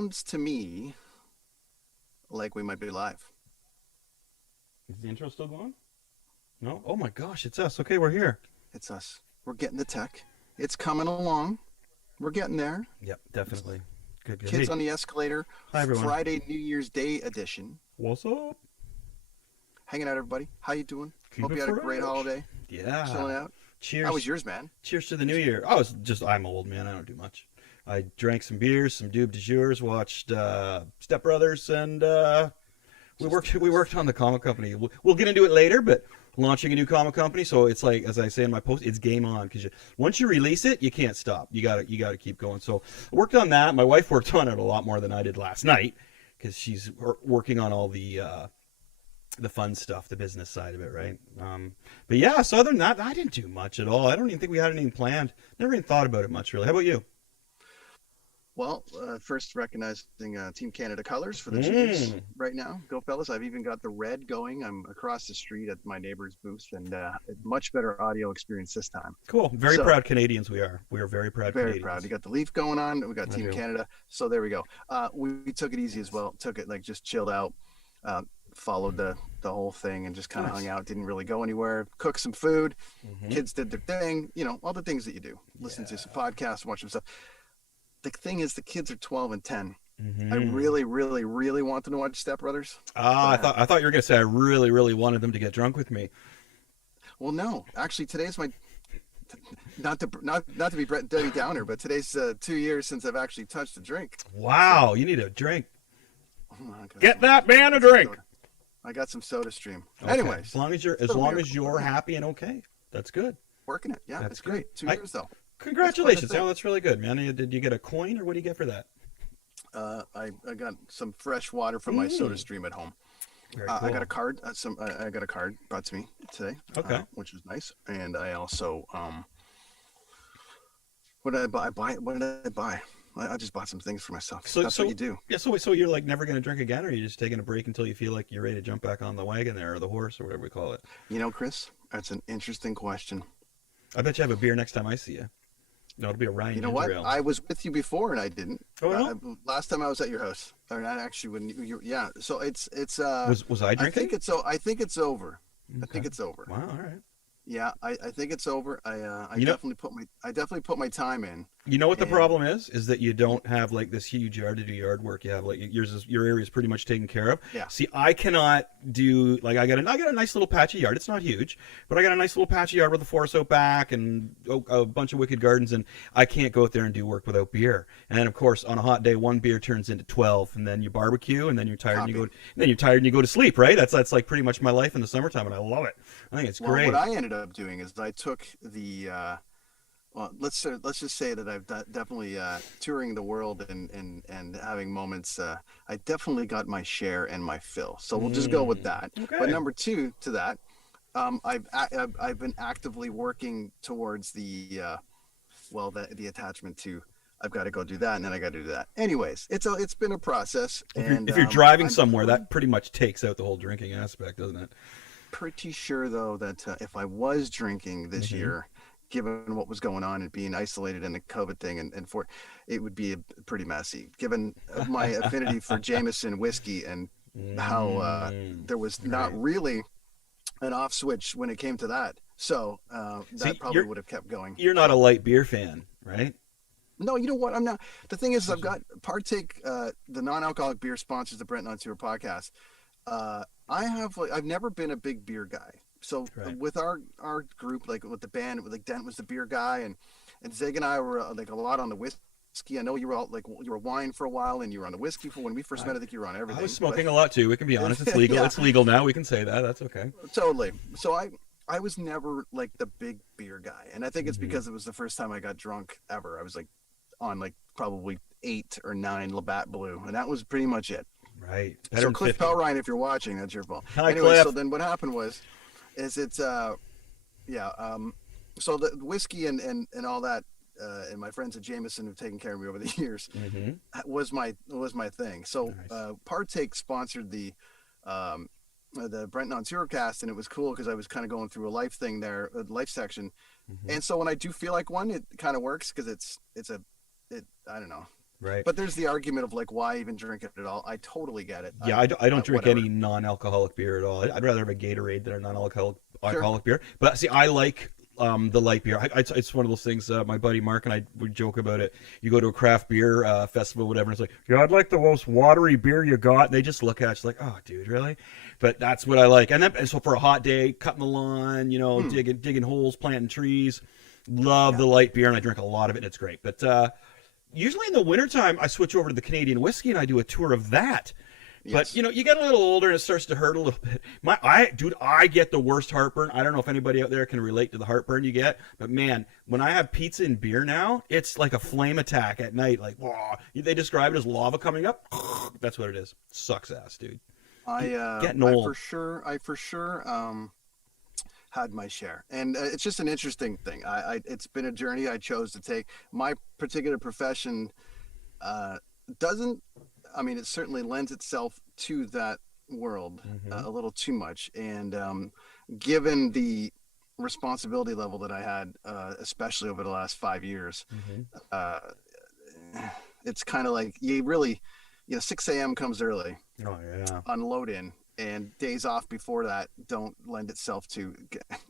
sounds to me like we might be live. Is the intro still going? No? Oh my gosh, it's us. Okay, we're here. It's us. We're getting the tech. It's coming along. We're getting there. Yep, definitely. Good, good. Kids Hey, on the escalator. hi everyone. Friday, New Year's Day edition. What's up? Hanging out, everybody. How you doing? Keep Hope it you had a great fresh. holiday. Chilling Yeah. out. How was Cheers. yours, man? Cheers to the new year. I'm old, man. I don't do much. I drank some beers, some Dube de Jours, watched Step Brothers, and we Just worked the we best. worked on the comic company. We'll get into it later, but launching a new comic company, so it's like as I say in my post, it's game on because once you release it, you can't stop. You got to keep going. So I worked on that. My wife worked on it a lot more than I did last night because she's working on all the fun stuff, the business side of it, right? But yeah, so other than that, I didn't do much at all. I don't even think we had anything planned. Never even thought about it much, really. How about you? Well, first recognizing Team Canada colors for the Cheers Mm, right now. Go fellas. I've even got the red going. I'm across the street at my neighbor's booth and much better audio experience this time. cool. Very So, proud Canadians we are. We are very proud very proud. Canadians. We got the Leaf going on. We got I Team do. Canada. So there we go. We took it easy as well. Took it like just chilled out. Uh, Followed the whole thing and just kind of hung Nice. out. Didn't really go anywhere. Cooked some food. Hmm. Kids did their thing. You know, all the things that you do. Listen to some Yeah. podcasts, watch some stuff. The thing is, the kids are 12 and 10. I Hmm. really, really, really want them to watch Step Brothers, Ah, but I I thought you were gonna say I really, really wanted them to get drunk with me. well, no, actually, today's my not to be Brett Debbie Downer, but today's 2 years since I've actually touched a drink. So Wow, you need a drink. I got Get some, that man a got some drink. soda. I got some Soda Stream. Okay, Anyways, as little long as miracle, you're little miracle. happy and okay, that's good. Working it. Yeah, That's it's good. great. two I years though. It's quite a Congratulations. Oh, thing. that's really good, man. Did you get a coin or what do you get for that? I got some fresh water from my Soda Mm, Stream at home. very I got a cool. card. I got a card brought to me today, Okay. which was nice. And I also what did I buy? What did I buy? I just bought some things for myself. So That's what so you do. yeah, so you're like never gonna drink again, or are you just taking a break until you feel like you're ready to jump back on the wagon there or the horse or whatever we call it? You know, Chris, that's an interesting question. I bet you have a beer next time I see you. No, it'll be a You Ryan know Ginger what? Ale. I was with you before and I didn't. Oh no? Last time I was at your house, or not actually when you yeah. So it's Was I drinking? I think it's over. I Okay. think it's over. Wow. All right. Yeah, I think it's over. You know, I definitely put my time in, You know what the and problem is that you don't have like this huge yard to do yard work. You have like your area is pretty much taken care of. yeah, See, I cannot do like I got a nice little patch of yard. It's not huge, but I got a nice little patch of yard with a forest out back and a bunch of wicked gardens, and I can't go out there and do work without beer. And then of course on a hot day, one beer turns into 12, and then you barbecue, and then you're tired and you go, copy. and then you're tired and you go to sleep. Right? That's like pretty much my life in the summertime, and I love it. I think it's Well, what great. I ended up doing is I took the well, let's just say that I've definitely touring the world and having moments. I definitely got my share and my fill. So we'll just go with Mm, that. But okay. number two to that, I've been actively working towards the attachment to. I've got to go do that, and then I got to do that. Anyways, it's been a process, and If you're driving I'm somewhere, that pretty much takes out the whole drinking aspect, doesn't it? pretty sure though that if I was drinking this Hmm. year, given what was going on and being isolated and the COVID thing, and for it would be pretty messy. Given my affinity for Jameson whiskey and how Mm, there was not right. really an off switch when it came to that, so that See, probably would have kept going. you're not a light beer fan, right? No, you know what? I'm not. The thing is, I've got Partake, the non-alcoholic beer sponsors the Brent Non Tour podcast. I have like I've never been a big beer guy. So Right. with our group, like with the band, like Dent was the beer guy, and Zig and I were like a lot on the whiskey. I know you were all like you were wine for a while, and you were on the whiskey for when we first I, met. I think you were on I was everything, but smoking a lot too. We can be honest. It's legal. yeah, It's legal now. We can say that. That's okay. totally. So I was never like the big beer guy, and I think it's Hmm. because it was the first time I got drunk ever. I was like on like probably 8 or 9 Labatt Blue, and that was pretty much it. Right. Better So than Cliff 50. Pelrine, if you're watching, that's your fault. Hi, Anyway, so Cliff. then what happened was, is it's yeah so the whiskey and all that and my friends at Jameson who've taken care of me over the years Hmm. was my thing. So Nice. Partake sponsored the Brent Non Zero cast, and it was cool because I was kind of going through a life thing there, a life section, Hmm. and so when I do feel like one, it kind of works because it's a it I don't know. Right. But there's the argument of like, why even drink it at all? I totally get it. Yeah, I don't drink Whatever. any non-alcoholic beer at all. I'd rather have a Gatorade than a non-alcoholic Sure. alcoholic beer. But see, I like the light beer. It's one of those things. My buddy Mark and I would joke about it. You go to a craft beer festival, whatever, and it's like, yeah, I'd like the most watery beer you got. And they just look at you like, oh, dude, really? But that's what I like. And so for a hot day, cutting the lawn, Hmm. digging holes, planting trees, love Yeah. the light beer, and I drink a lot of it. And it's great. But usually in the wintertime, I switch over to the Canadian whiskey and I do a tour of that. But Yes. you get a little older and it starts to hurt a little bit. I get the worst heartburn. I don't know if anybody out there can relate to the heartburn you get, but man, when I have pizza and beer now, it's like a flame attack at night. Like, whoa, they describe it as lava coming up. That's what it is. Sucks ass, dude. Getting old. I for sure had my share, and it's just an interesting thing. It's been a journey I chose to take. My particular profession uh, doesn't. I mean, it certainly lends itself to that world Mm-hmm. a little too much, and given the responsibility level that I had, especially over the last 5 years, Mm-hmm. uh, it's kind of like you really, 6 a.m. comes early, Oh yeah. unload in, and days off before that don't lend itself to.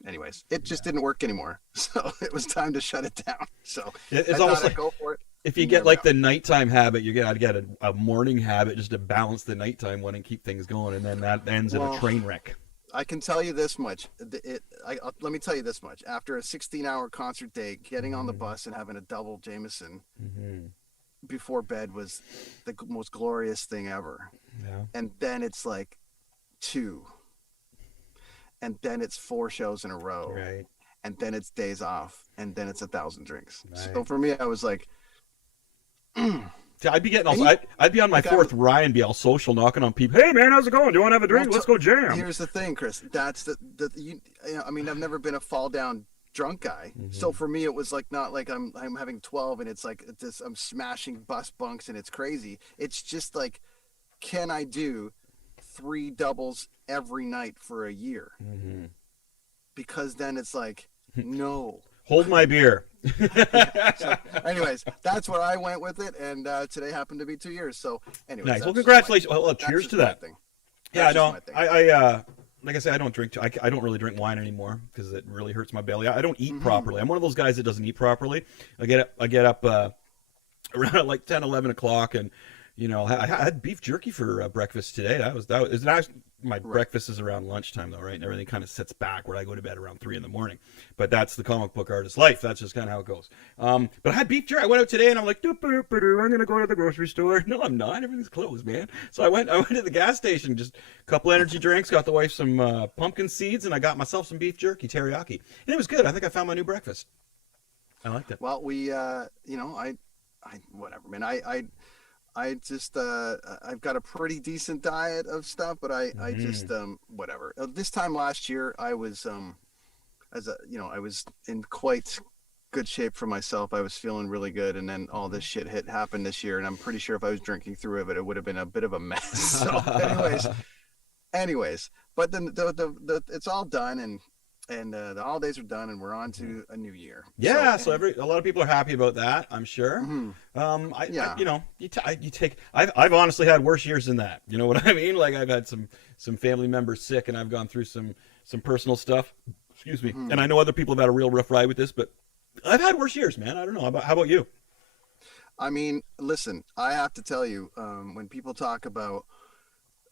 Anyways, it just Yeah. didn't work anymore, so it was time to shut it down. So I It's thought almost I'd like go for it. if you You get never like know. the nighttime habit, you gotta get a morning habit just to balance the nighttime one and keep things going, and then that ends in a Well, train wreck. I can tell you this much. Let me tell you this much. After a 16-hour concert day, getting on the Mm-hmm. bus and having a double Jameson Mm-hmm. before bed was the most glorious thing ever. Yeah. And then it's like two, and then it's four shows in a row, Right. and then it's days off, and then it's 1,000 drinks. So Right. for me, I was like, and See, I'd be getting all, you I'd be on my like I'm. fourth Ryan, be all social, knocking on people. Hey man, how's it going? Do you want to have a Well, drink? Let's go jam. here's the thing, Chris. That's I mean, I've never been a fall down drunk guy. Mm-hmm. So for me, it was like not like I'm having 12 and it's like this. I'm smashing bus bunks and it's crazy. It's just like, can I do three doubles every night for a year? Mm-hmm. Because then it's like, no. Hold my beer. Yeah. So, anyways, that's where I went with it, and today happened to be 2 years. So, anyways, Nice. Well, that's just my congratulations. Well, that's cheers just to my that. thing. Yeah, That's just no, my thing. like I say, I don't drink. I don't really drink wine anymore because it really hurts my belly. I don't eat Hmm. properly. I'm one of those guys that doesn't eat properly. I get up around at like 10, 11 o'clock, and I had beef jerky for breakfast today. That was nice. My Right. breakfast is around lunchtime though, right? And everything kind of sits back where I go to bed around 3 in the morning. But that's the comic book artist life. That's just kind of how it goes. But I had beef jerky. I went out today and I'm like, I'm gonna go to the grocery store. No, I'm not. Everything's closed, man. So I went to the gas station, just a couple energy drinks, got the wife some pumpkin seeds, and I got myself some beef jerky, teriyaki, and it was good. I think I found my new breakfast. I liked it. Well, whatever, man. I just, I've got a pretty decent diet of stuff, but I Mm-hmm. just, whatever. This time last year, I was, I was in quite good shape for myself. I was feeling really good, and then all this shit happened this year, and I'm pretty sure if I was drinking through it, it would have been a bit of a mess. So, anyways, but then it's all done, and the holidays are done, and we're on to a new year. So, Yeah, so a lot of people are happy about that, I'm sure. mhm, I yeah. you take. I've honestly had worse years than that. You know what I mean? Like I've had some family members sick, and I've gone through some personal stuff. Excuse me. Mhm. And I know other people have had a real rough ride with this, but I've had worse years, man. I don't know. How about you? I mean, listen, I have to tell you, when people talk about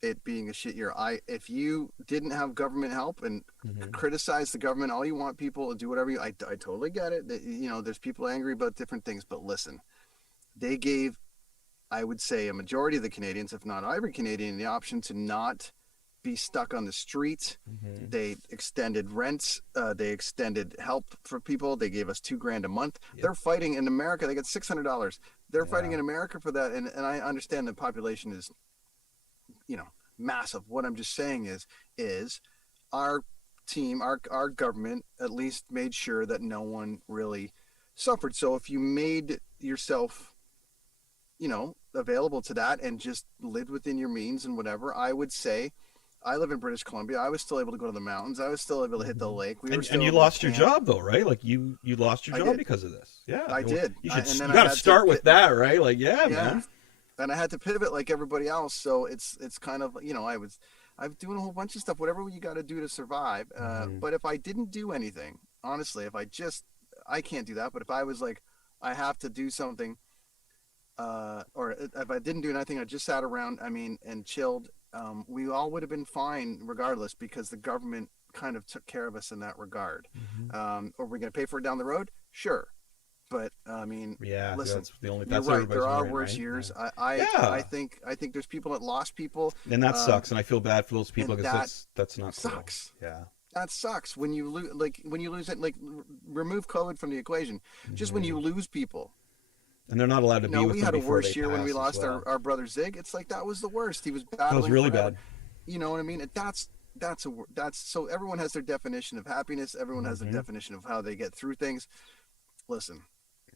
it being a shit year, if you didn't have government help and Mm-hmm. criticize the government all you want, people do whatever I totally get it. That, there's people angry about different things, but listen, they gave, I would say, a majority of the Canadians, if not every Canadian, the option to not be stuck on the street. Mm-hmm. They extended rents. They extended help for people. They gave us $2,000 a month. Yep. They're fighting in America. They get $600. They're fighting Yeah. in America for that. And I understand the population is, massive. What I'm just saying is our team, our government at least made sure that no one really suffered. So if you made yourself, available to that and just lived within your means and whatever, I would say I live in British Columbia. I was still able to go to the mountains. I was still able to hit the Mhm. lake. We were And still you able to lost your camp. job though, right? Like you lost your I job did. because of this. Yeah, I did. you And then you I got to had to start with that, right? Like, yeah, yeah, man. and I had to pivot like everybody else. So it's kind of, I'm doing a whole bunch of stuff, whatever you got to do to survive. Hmm. But if I didn't do anything, honestly, if I can't do that. But if I was like, I have to do something, or if I didn't do anything, I just sat around, I mean, and chilled, we all would have been fine regardless because the government kind of took care of us in that regard. Hmm. Are we going to pay for it down the road? Sure. But I mean, Yeah, listen, that's you're right. everybody's There are worrying, worse right? years. Yeah, I think there's people that lost people, and that um, sucks, and I feel bad for those people and because that that's not cool. sucks. Yeah. That sucks when you lose, like when you lose it. Like remove COVID from the equation. Just when Hmm. you lose people, and they're not allowed to be with we them had a before they worse year when we pass as lost well. our brother Zig. It's like that was the worst. He was That was battling really forever. bad. You know what I mean? That's so everyone has their definition of happiness. Everyone has their Hmm. definition of how they get through things. Listen,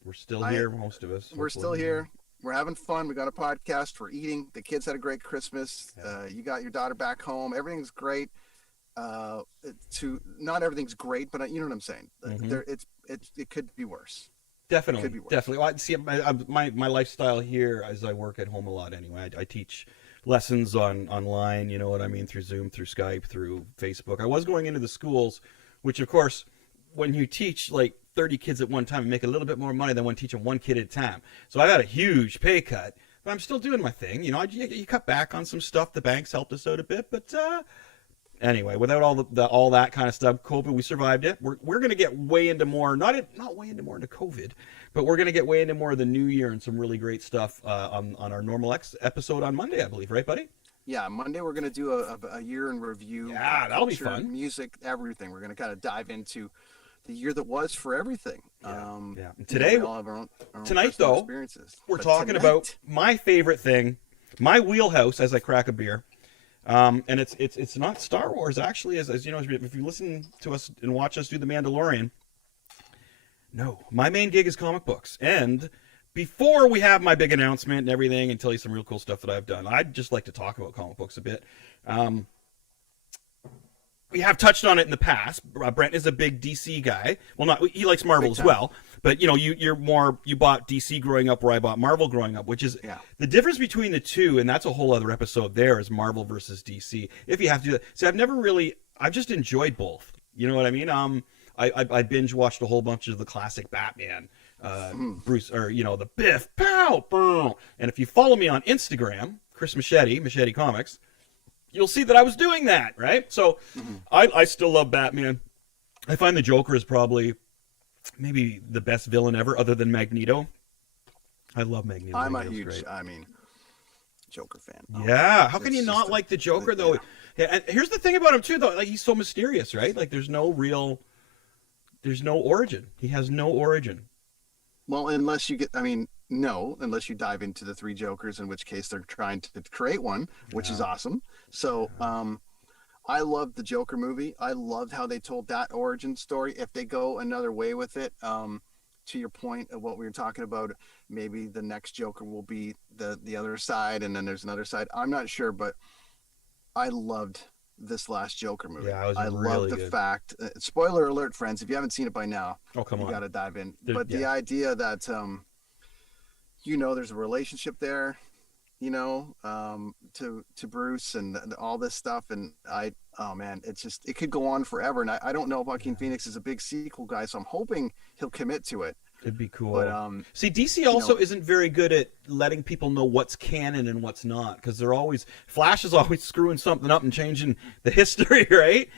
We're still I here, most of us. we're still Hopefully. Yeah. here. We're having fun. We got a podcast. We're eating. The kids had a great Christmas. Yeah. You got your daughter back home. Everything's great. To not everything's great, but you know what I'm saying. Hmm. There, it could be worse. It Definitely, could be worse. definitely. Well, see, my lifestyle here, as I work at home a lot anyway. I teach lessons online. You know what I mean, through Zoom, through Skype, through Facebook. I was going into the schools, which of course, when you teach like 30 kids at one time, you make a little bit more money than when teaching one kid at a time. So I got a huge pay cut, but I'm still doing my thing. You cut back on some stuff. The banks helped us out a bit, but anyway, without all that kind of stuff, COVID, we survived it. We're gonna get way into more, not way into more into COVID, but we're gonna get way into more of the new year and some really great stuff on our normal episode on Monday, I believe, right, buddy? Yeah, Monday we're gonna do a year in review. Yeah, Pop that'll be culture, fun. music, everything. We're gonna kind of dive into the year that was for everything. Yeah, yeah. And You know, today, we all have our own tonight personal though, experiences. we're But talking about tonight, my favorite thing, my wheelhouse as I crack a beer. And it's not Star Wars actually, as you know, if you listen to us and watch us do the Mandalorian. No, my main gig is comic books. And before we have my big announcement and everything, and tell you some real cool stuff that I've done, I'd just like to talk about comic books a bit. Um, we have touched on it in the past. Brent is a big DC guy. Well, not he likes Marvel big as time. well, but you bought DC growing up, where I bought Marvel growing up, which is Yeah. the difference between the two, and that's a whole other episode. There is Marvel versus DC. If you have to do that, so I've just enjoyed both. You know what I mean? I binge watched a whole bunch of the classic Batman, Bruce, or the Biff, pow, boom. And if you follow me on Instagram, Chris Machete Comics, you'll see that I was doing that, right? So I still love Batman. I find the Joker is probably maybe the best villain ever, other than Magneto. I love Magneto. I'm a Magneto's huge, great. I mean, Joker fan. Oh, Yeah, how can it's you just not like the Joker though? yeah. Yeah, and here's the thing about him too, though. Like, he's so mysterious, right? Like there's no origin. He has no origin. Well, unless you get, I mean, no, unless you dive into the three Jokers, in which case they're trying to create one, which is Yeah. awesome. So, I loved the Joker movie. I loved how they told that origin story. If they go another way with it, to your point of what we were talking about, maybe the next Joker will be the other side, and then there's another side. I'm not sure, but I loved this last Joker movie. Yeah, it was I really love the good. fact. Spoiler alert, friends! If you haven't seen it by now, Oh, come you on. got to dive in. There- But the yeah. idea that there's a relationship there, to Bruce and all this stuff, and oh man, it could go on forever. And I don't know if Joaquin Phoenix is a big sequel guy, so I'm hoping he'll commit to it. It'd be cool. But See, DC also know- isn't very good at letting people know what's canon and what's not, because Flash is always screwing something up and changing the history, right?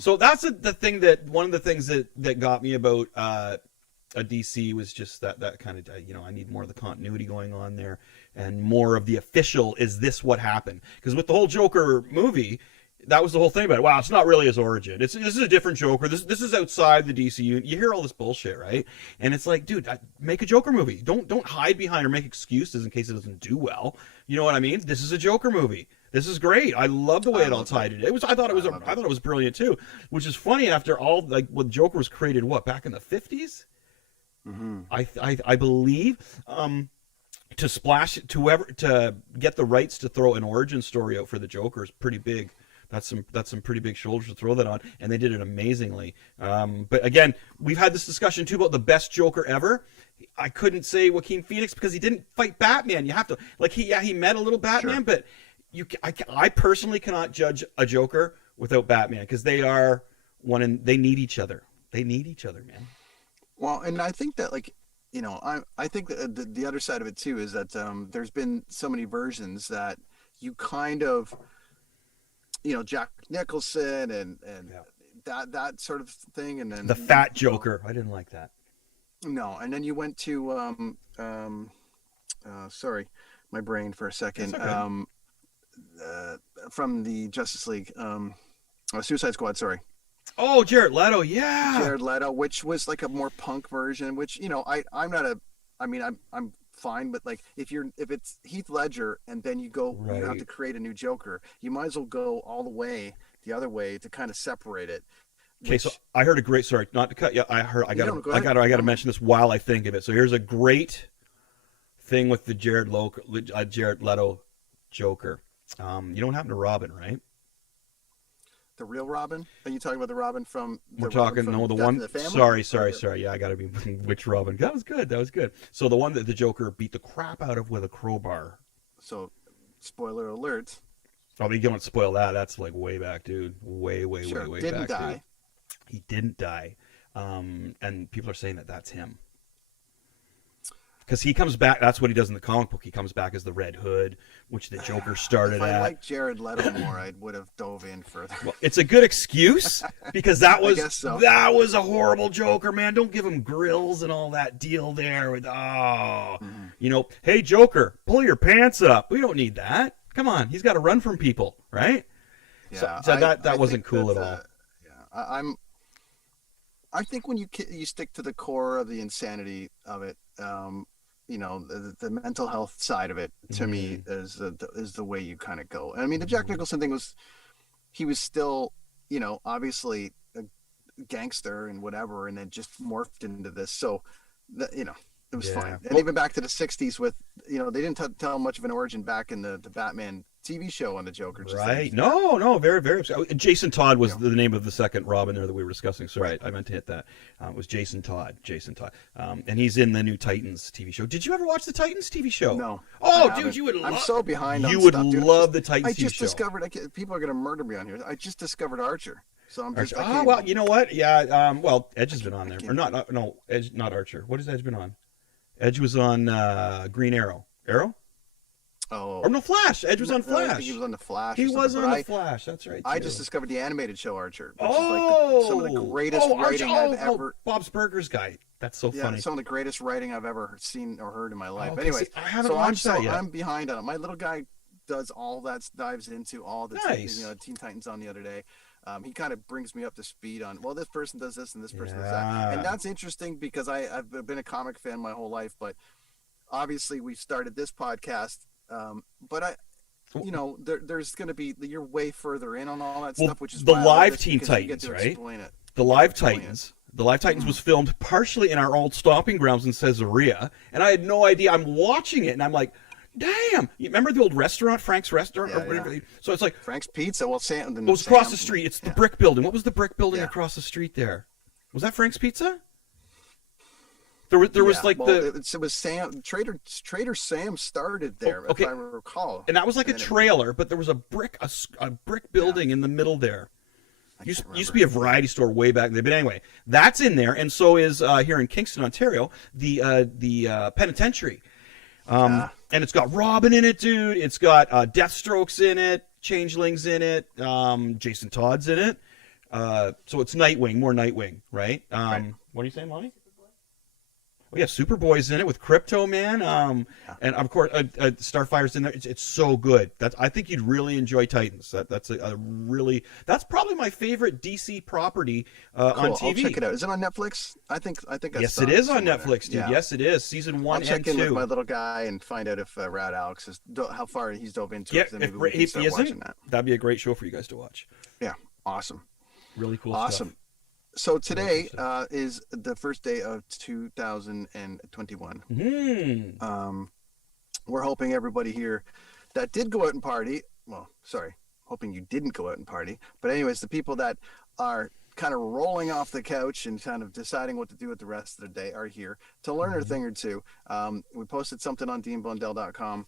So that's the thing one of the things that got me about a DC was just that kind of I need more of the continuity going on there and more of the official. Is this what happened? Because with the whole Joker movie, that was the whole thing about it. Wow, it's not really his origin. This is a different Joker. This is outside the DC unit. You hear all this bullshit, right? And it's like, dude, make a Joker movie. Don't hide behind or make excuses in case it doesn't do well. You know what I mean? This is a Joker movie. This is great. I love the way it all tied it. I thought it was brilliant too. Which is funny after all, like, when Joker was created, back in the 50s? I believe. To get the rights to throw an origin story out for the Joker is pretty big That's some pretty big shoulders to throw that on, and they did it amazingly. But again, we've had this discussion too about the best Joker ever. I couldn't say Joaquin Phoenix because he didn't fight Batman. You have to like he met a little Batman, Sure. but I personally cannot judge a Joker without Batman because they are one and they need each other. They need each other, man. Well, and I think that like, I think that the other side of it too is that there's been so many versions that you kind of, Jack Nicholson and Yeah. that sort of thing, and then The fat Joker. I didn't like that. no, and then you went to sorry, my brain for a It's second. okay. From the Justice League, Suicide Squad. Sorry, Oh, Jared Leto. Yeah. Jared Leto, which was like a more punk version. Which I'm not a, I mean I'm fine, but like if it's Heath Ledger and then you have Right. to create a new Joker, you might as well go all the way the other way to kind of separate it. Okay, so Which I heard a great. Sorry, not to cut you. I you gotta, know, go I ahead. gotta, I gotta No. mention this while I think of it. So here's a great thing with the Jared Leto Joker. You know what happened to Robin, right? The real Robin? Are you talking about the Robin from We're the Robin talking from no the Death one. of the Family? Sorry. Yeah, I gotta be which Robin? That was good. That was good. So the one that the Joker beat the crap out of with a crowbar. So, spoiler alert. Oh, you don't spoil that. That's like way back, dude. Way, way, Sure, way, way didn't back, dude. die. He didn't die, and people are saying that that's him. Because he comes back. That's what he does in the comic book. He comes back as the Red Hood, which the Joker started If I at. liked Jared Leto more, I would have dove in further. Well, it's a good excuse because that I was guess so. that was a horrible Joker, man. Don't give him grills and all that deal there with hey Joker, pull your pants up. We don't need that. Come on, he's got to run from people, right? Yeah, So that I wasn't think cool that, at all. yeah, I think when you stick to the core of the insanity of it, the mental health side of it, to me is the way you kind of go. I mean, the Jack Nicholson thing he was still, obviously a gangster and whatever, and then just morphed into this. So, it was Yeah. fine. And Well, even back to the '60s with, they didn't tell much of an origin back in the Batman TV show on the Joker. Just that right? he's- No, very, very. Jason Todd was Yeah. the name of the second Robin there that we were discussing. Sorry, Right. I meant to hit that. It was Jason Todd. And he's in the new Titans TV show. Did you ever watch the Titans TV show? No. Oh, I dude, haven't. you would. I'm so behind on You would stuff, dude. love the Titans I TV just show. discovered. People are gonna murder me on here. I just discovered Archer, so I'm just. Archer. I Oh can't well, even- you know what? Yeah. Well, Edge has been on there, can't or not? No, Edge, not Archer. What has Edge been on? Edge was on Green Arrow. Arrow? Oh. Or no, Flash. Edge was on No, I Flash. think he was on the Flash. He or something, was but on the Flash. That's right. I too. just discovered the animated show Archer, which Oh, is like some of the greatest Archer. writing I've ever. Bob Spurger's guy. That's so Yeah, funny. some of the greatest writing I've ever seen or heard in my life. Okay, Anyway, see, I haven't so watched that yet. I'm behind on it. My little guy does all that, dives into all the Nice. Teen Titans on the other day. He kind of brings me up to speed on, well, this person does this and this person does Yeah. that, and that's interesting because I've been a comic fan my whole life, but obviously we started this podcast, but there's going to be, you're way further in on all that Well, stuff, which is the why I love live this, Teen because you get Titans, to right? explain it. The Live Explain it. Titans. The Live Titans was filmed partially in our old stomping grounds in Caesarea, and I had no idea. I'm watching it, and I'm like, damn. You remember the old restaurant, Frank's Restaurant? Yeah, or whatever? yeah. So it's like, Frank's Pizza. Well, Sam. it was across the street. It's the yeah. brick building. What was the brick building Yeah. across the street there? Was that Frank's Pizza? There was like well, the... it was Sam. Trader Sam started there, okay. if I recall. And that was like a then it trailer, but there was a brick building in the middle there. Used to remember. be a variety store way back there, but anyway, that's in there, and so is here in Kingston, Ontario, the penitentiary, and it's got Robin in it, dude. It's got Deathstrokes in it, Changelings in it, Jason Todd's in it. So it's Nightwing, more Nightwing, right? Right. What are you saying, Lonnie? Oh yeah, Superboy's in it with Crypto Man, and of course Starfire's in there. It's so good. I think you'd really enjoy Titans. That's that's probably my favorite DC property Cool. on TV. I'll check it out. Is it on Netflix? I think. I Yes, saw it is on somewhere there. Netflix, dude. Yeah. Yes, it is. Season 1 I'll and check in 2. with my little guy and find out if Rad Alex how far he's dove into Yeah, it. Then if maybe we can he start watching isn't, that. that'd be a great show for you guys to watch. Yeah, awesome. Really cool Awesome. stuff. So today is the first day of 2021. Mm. We're hoping everybody here that did go out and party. Well, sorry, hoping you didn't go out and party. But anyways, the people that are kind of rolling off the couch and kind of deciding what to do with the rest of the day are here to learn a Mhm. thing or two. We posted something on deanblundell.com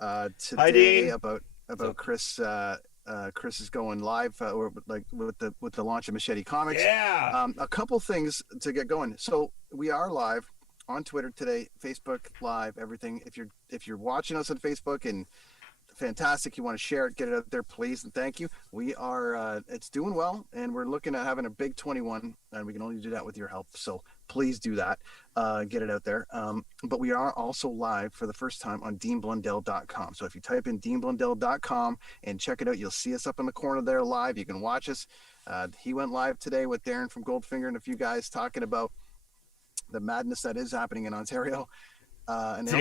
Hi, today Dean. about What's up? Chris. Chris is going live, or like with the launch of Machete Comics. Yeah. A couple things to get going. So we are live on Twitter today, Facebook Live, everything. If you're watching us on Facebook and fantastic, you want to share it, get it out there, please, and thank you. We are it's doing well, and we're looking at having a big 21, and we can only do that with your help, so please do that. Get it out there. But we are also live for the first time on deanblundell.com. So if you type in deanblundell.com and check it out, you'll see us up in the corner there live. You can watch us. He went live today with Darren from Goldfinger and a few guys talking about the madness that is happening in Ontario. And Darren.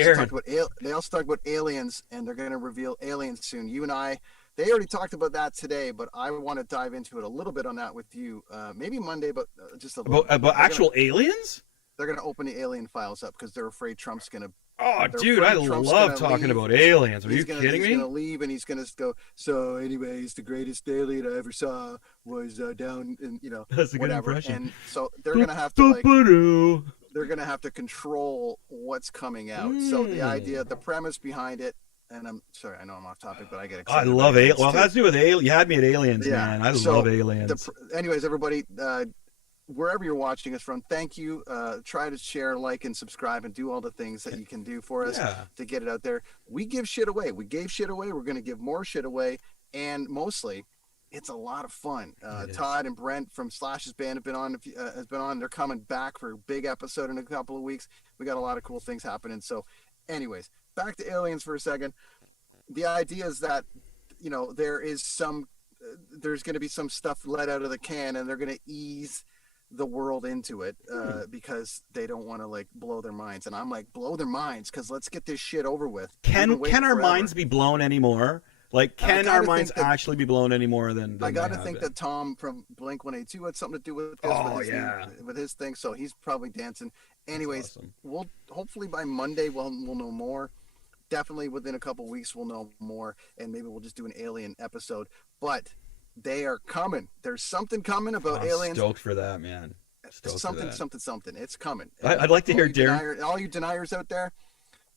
they also talked about aliens, and they're going to reveal aliens soon. You and I, they already talked about that today, but I want to dive into it a little bit on that with you. Maybe Monday, but just a little bit. About actual aliens? They're going to open the alien files up because they're afraid Trump's going to. Oh, They're dude, I afraid Trump's love gonna talking leave. about aliens. Are you kidding He's me? going to leave, and he's going to go. So, anyways, the greatest alien I ever saw was down in That's a good whatever. impression. And so they're going to have to Ba-ba-doo. they're going to have to control what's coming out. So the idea, the premise behind it, and I'm sorry, I know I'm off topic, but I get I excited. love aliens. Well, it has to do with aliens. You had me at aliens, Yeah. man. I So love aliens. anyways, everybody, wherever you're watching us from, thank you. Try to share, like, and subscribe, and do all the things that you can do for us Yeah. to get it out there. We give shit away. We gave shit away. We're going to give more shit away, and mostly, it's a lot of fun. Todd and Brent from Slash's band have been on. Has been on. They're coming back for a big episode in a couple of weeks. We got a lot of cool things happening. So, anyways, back to aliens for a second. The idea is that there is there's going to be some stuff let out of the can, and they're going to ease the world into it because they don't want to like blow their minds. And I'm like, blow their minds, because let's get this shit over with. Can our minds be blown anymore? Like, can our minds actually be blown any more than I got to think that Tom from Blink-182 had something to do with this. Oh, with his thing. So he's probably dancing. Anyways, awesome. We'll hopefully by Monday we'll know more. Definitely within a couple weeks we'll know more, and maybe we'll just do an alien episode. But they are coming. There's something coming about aliens. Stoked for that, man. Stoked something. It's coming. I'd like to hear Darren. All you deniers out there.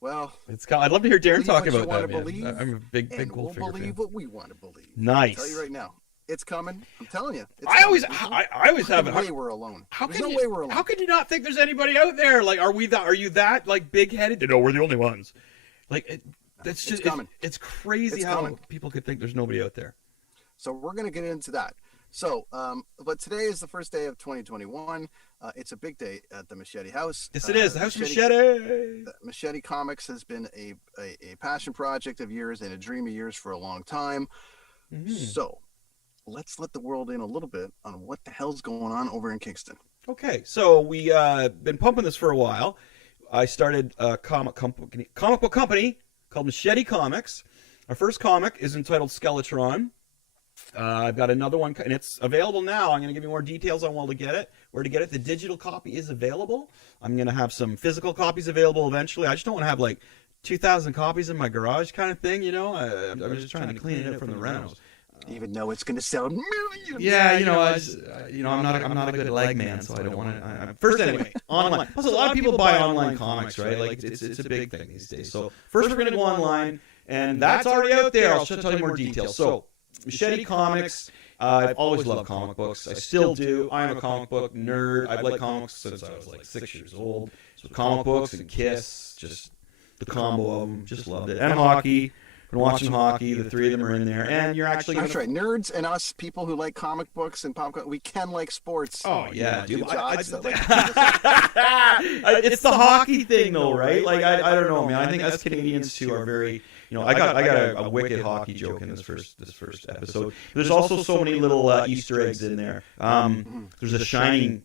Well, I'd love to hear Darren talk about that, man. Believe, I'm a big we'll Goldfinger believe fan. what we want to believe. Nice. I'll tell you right now, it's coming. I'm telling you. I always have it. Way we're alone. There's no way we're alone. How could you not think there's anybody out there? Like, are you that like big headed? No, we're the only ones. Like, that's just coming. It's crazy how people could think there's nobody out there. So we're gonna get into that. So, but today is the first day of 2021. It's a big day at the Machete House. Yes, it is. The House Machete. Machete Comics has been a passion project of yours and a dream of yours for a long time. Mm-hmm. So, let's let the world in a little bit on what the hell's going on over in Kingston. Okay, so we been pumping this for a while. I started a comic book company called Machete Comics. Our first comic is entitled Skeletron. I've got another one, and it's available now. I'm going to give you more details on where to get it. The digital copy is available. I'm going to have some physical copies available eventually. I just don't want to have like 2,000 copies in my garage kind of thing, I'm just trying to clean it up from the rentals. Even though it's going to sell millions. Yeah, I'm not a good leg man, so I don't want to. First, anyway, online. Also, a lot of people buy online comics, right? Like it's a big thing these days. So first, we're going to go online, and that's already out there. I'll tell you more details. So, Machete Comics. I've always loved comic books. I still do. I'm a comic book nerd. I've liked comics since I was like 6 years old. So comic books and Kiss, just the combo of them, just loved it. And hockey. Been watching hockey. The three of them are in there, and you're actually. That's right. Nerds and us, people who like comic books and pop, we can like sports. Oh yeah, dude. It's the hockey thing, though, right? Like I don't know, man. I think us Canadians too are very. I got a wicked hockey joke in this first episode. There's also so many little Easter eggs in there. There's a Shining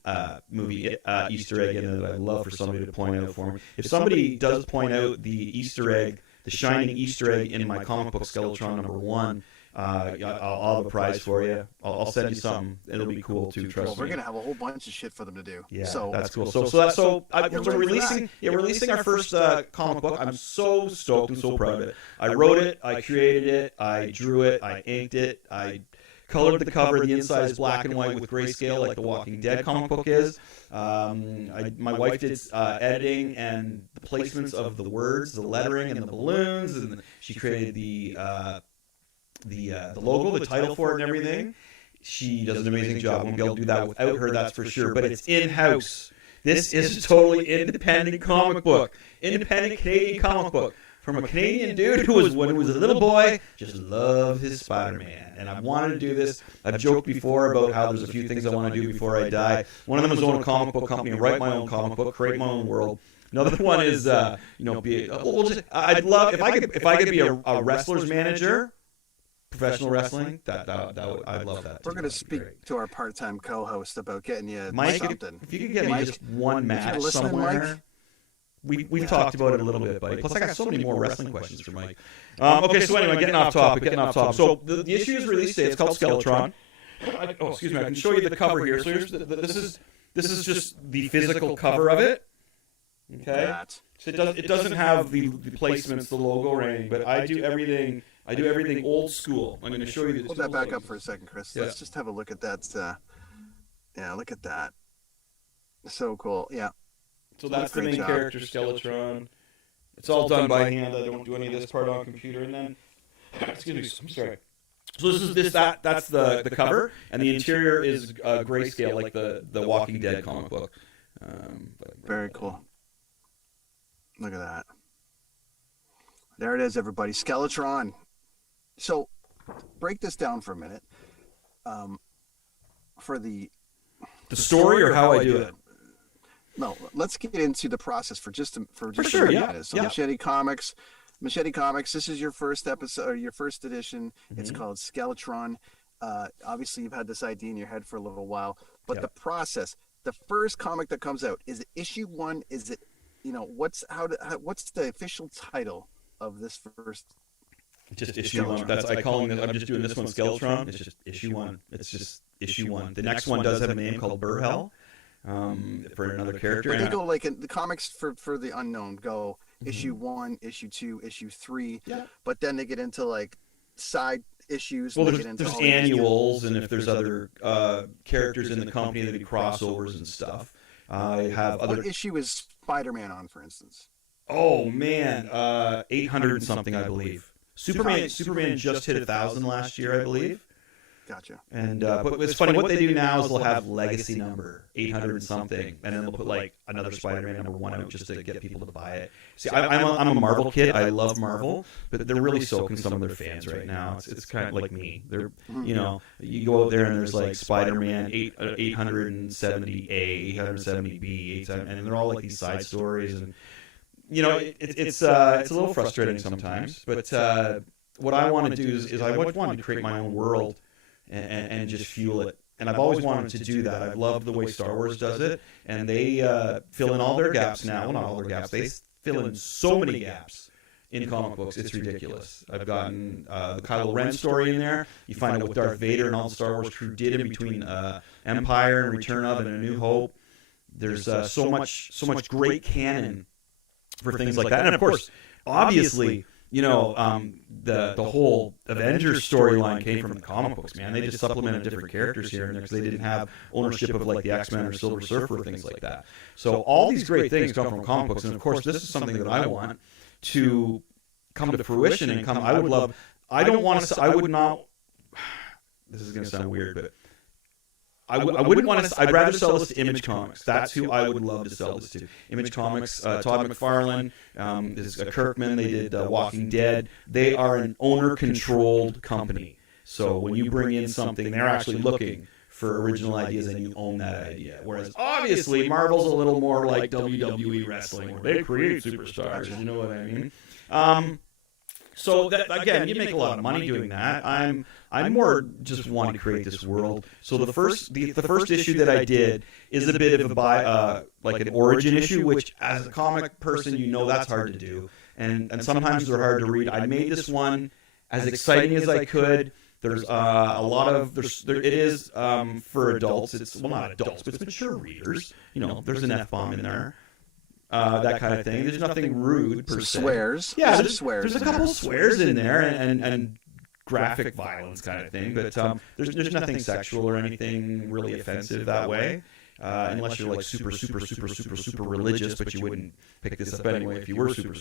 movie Easter egg in there that I'd love for somebody to point out for me. If somebody does point out the Easter egg, the Shining Easter egg in my comic book Skeletron #1, I'll have a prize for you. I'll send you something. It'll be cool too. Well, Trust we're me. gonna have a whole bunch of shit for them to do. Yeah, So that's cool. Yeah, We're releasing our first comic book. I'm so stoked and so proud of it. I wrote it, I created it, I drew it, I inked it, I colored the cover. The inside is black and white with grayscale, like the Walking Dead comic book is. My wife did editing and the placements of the words, the lettering, and the balloons, and she created the logo, the title for it, and everything. She does an amazing job. Won't be able to do that without her, that's for sure. But it's in-house. This is a totally independent comic book, independent Canadian comic book from a Canadian dude who was, when he was a little boy, just loved his Spider-Man. And I wanted to do this. I've joked before about how there's a few things I want to do before I die. One of them is own a comic book company and write my own comic book, create my own world. Another one is, I'd love if I could be a wrestler's manager. Professional wrestling, I'd love that. We're going to speak to our part-time co-host about getting you Mike, something. if you could get me just one match somewhere. Mike? We've talked about it a little bit, buddy. Plus, I got so many more wrestling questions for Mike. Okay, so anyway, getting off topic. So the issue is released today. It's called Skeletron. Excuse me. I can show you the cover here. So here's this is just the physical cover of it. Okay. So it doesn't have the placements, the logo, or anything. But I do everything. Old school. I'm going to show you this. Hold that back up for a second, Chris. Yeah. Let's just have a look at that. Yeah, look at that. So cool. Yeah. So that's the main character, Skeletron. It's all done by hand. I don't do any of this part on computer. And then, excuse me, I'm sorry. So that's the cover, and the interior is grayscale, like the Walking Dead comic book. Very cool. Look at that. There it is, everybody. Skeletron. So, break this down for a minute. For the story or how I do it? No, let's get into the process for just a sure, minute. So yeah. Machete Comics. This is your first episode, or your first edition. Mm-hmm. It's called Skeletron. Obviously, you've had this idea in your head for a little while, but the process, the first comic that comes out, is it issue 1? Is it, what's the official title of this first? Just issue 1. I'm just doing this one Skeletron. It's just issue 1. It's just issue 1. The next one does have a name called Burhell, for another character. But they go like in the comics for the unknown go issue 1, issue 2, issue 3. Yeah. But then they get into like side issues. Well, there's annuals, and if there's other characters in the company, there'd be crossovers and stuff. I have other. What issue is Spider-Man on, for instance? Oh man, 800 and something, I believe. Superman just hit 1,000 last year, I believe. Gotcha. And but it's funny, what they do now is they'll have legacy number 800 and something, and then they'll put like another Spider-Man number 1 out just to get people to buy it. See, I'm a Marvel kid. I love Marvel, but they're really soaking some of their fans right now. It's kind of like me. They're you go out there and there's like Spider-Man 870A, 870B, and they're all like these side stories, and it's a little frustrating sometimes. But what I want to do is I wanted to create my own world. And just fuel it. And I've always wanted to do that. I've loved the way Star Wars does it. And they fill in all their gaps now. Well, not all their gaps. They fill in so many gaps in comic books. It's ridiculous. I've gotten the Kylo Ren story in there. You find out what Darth Vader and all the Star Wars crew did in between Empire and Return of and A New Hope. There's so much great canon for things like that. And of course, obviously, the whole Avengers storyline came from the comic books, man. They just supplemented different characters here and there because they didn't have ownership of like the X-Men or Silver Surfer or things like that. So all these great things come from comic books, and of course, this is something that I want to come to fruition and come. I would not. This is going to sound weird, but I wouldn't want to. I'd rather sell this to Image Comics. That's who I would love to sell this to. Image Comics, Todd McFarlane, is Kirkman. They did Walking Dead. They are an owner-controlled company. So when you bring in something, they're actually looking for original ideas, and you own that idea. Whereas obviously Marvel's a little more like WWE wrestling, where they create superstars. You know what I mean? So that, again, you make a lot of money doing that. I'm more just wanting to create this world. So the first issue that I did is a bit of like an origin issue, which as a comic person, that's hard to do, and sometimes they're hard to read. I made this one as exciting as I could, There's a lot of it is for adults. It's well not adults, but it's mature readers. There's an F bomb in there, that kind of thing. There's nothing rude per se. Swears. Yeah, Swears. there's a couple swears in there and graphic violence kind of thing, but there's nothing sexual or anything really offensive that way. Unless you're like super religious, but you wouldn't pick this up anyway if you were super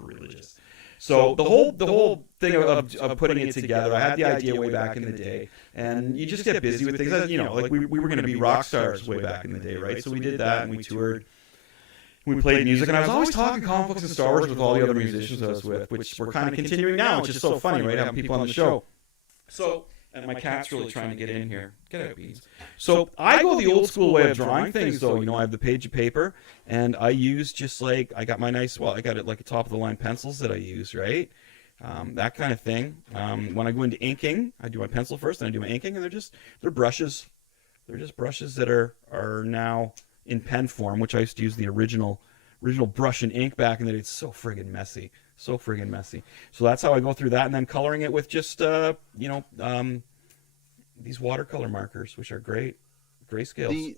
religious. So the whole thing of putting it together, I had the idea way back in the day, and you just get busy with things. Like we were going to be rock stars way back in the day, right? So we did that, and we toured. We played music, and I was always talking comic books and Star Wars with all the other musicians I was with, which we're kind of continuing now, which is so funny, right? Having people on the show. So, and my cat's really trying to get in here. Get out, Beans. So I go the old school way of drawing things, though. I have the page of paper, and I use just like, I got it like a top of the line pencils that I use, right? That kind of thing. When I go into inking, I do my pencil first, then I do my inking, and they're brushes. They're just brushes that are now in pen form, which I used to use the original brush and ink back in the day. It's so friggin' messy. So that's how I go through that, and then coloring it with just these watercolor markers, which are great, grayscales.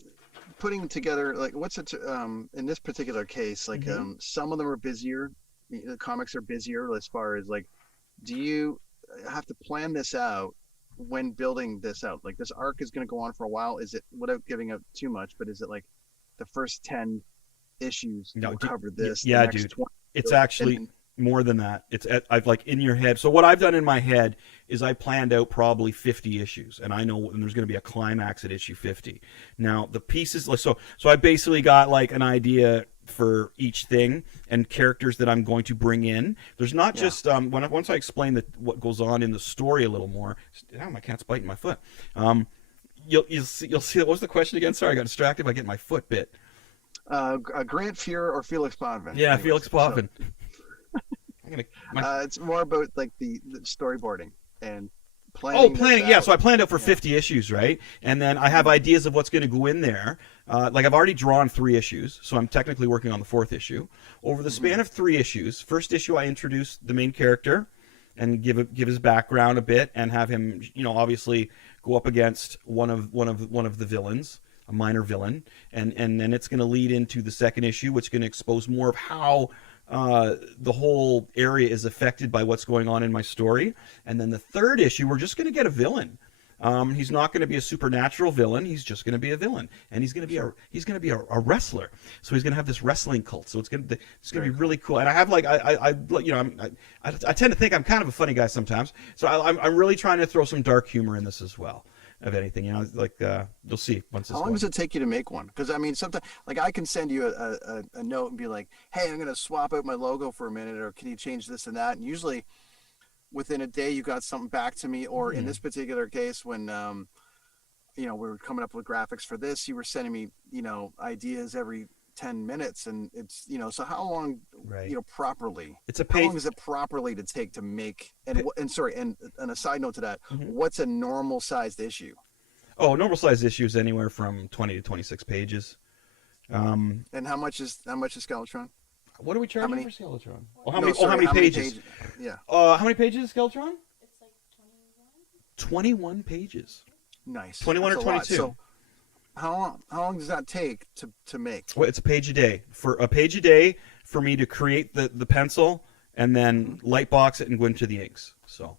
Putting together, like, what's it in this particular case, like, some of them are busier, the comics are busier as far as, like, do you have to plan this out when building this out? Like, this arc is going to go on for a while. Is it, without giving up too much, but is it like the first 10 issues will cover this? Yeah, dude. 20, it's actually more than that. I've like in your head. So what I've done in my head is I planned out probably 50 issues, and I know when there's going to be a climax at issue 50. Now the pieces, so I basically got like an idea for each thing and characters that I'm going to bring in. There's not just once I explain what goes on in the story a little more. Oh, my cat's biting my foot. You'll see. What was the question again? Sorry, I got distracted by getting my foot bit. Grant Fuhrer or Felix Potvin? Yeah, anyways, Felix Potvin. It's more about like the storyboarding and planning. Oh, planning. Yeah, so I planned out for 50 issues, right? And then I have ideas of what's going to go in there. Like I've already drawn 3 issues, so I'm technically working on the 4th issue. Over the span of 3 issues, first issue I introduce the main character and give his background a bit and have him, obviously go up against one of the villains, a minor villain, and then it's going to lead into the 2nd issue, which is going to expose more of how the whole area is affected by what's going on in my story. And then the 3rd issue, we're just going to get a villain. He's not going to be a supernatural villain. He's just going to be a villain, and he's going to be a wrestler. So he's going to have this wrestling cult. So it's going to be really cool. And I have like I tend to think I'm kind of a funny guy sometimes. So I'm really trying to throw some dark humor in this as well. Of anything, like you'll see once. How long does it take you to make one? Because I mean, sometimes like I can send you a note and be like, "Hey, I'm going to swap out my logo for a minute, or can you change this and that?" And usually, within a day, you got something back to me. Or in this particular case, when we were coming up with graphics for this, you were sending me ideas every 10 minutes, and it's so how long properly how long is it properly to take to make and a side note to that, what's a normal sized issue? Normal sized issue is anywhere from 20 to 26 pages. And how much is Skeletron? What are we charging for Skeletron? How many pages? Yeah. How many pages is Skeletron? It's like 21. 21 pages. Nice. 21 or 22. So how long does that take to make? Well, it's a page a day. For a page a day for me to create the pencil and then light box it and go into the inks. So.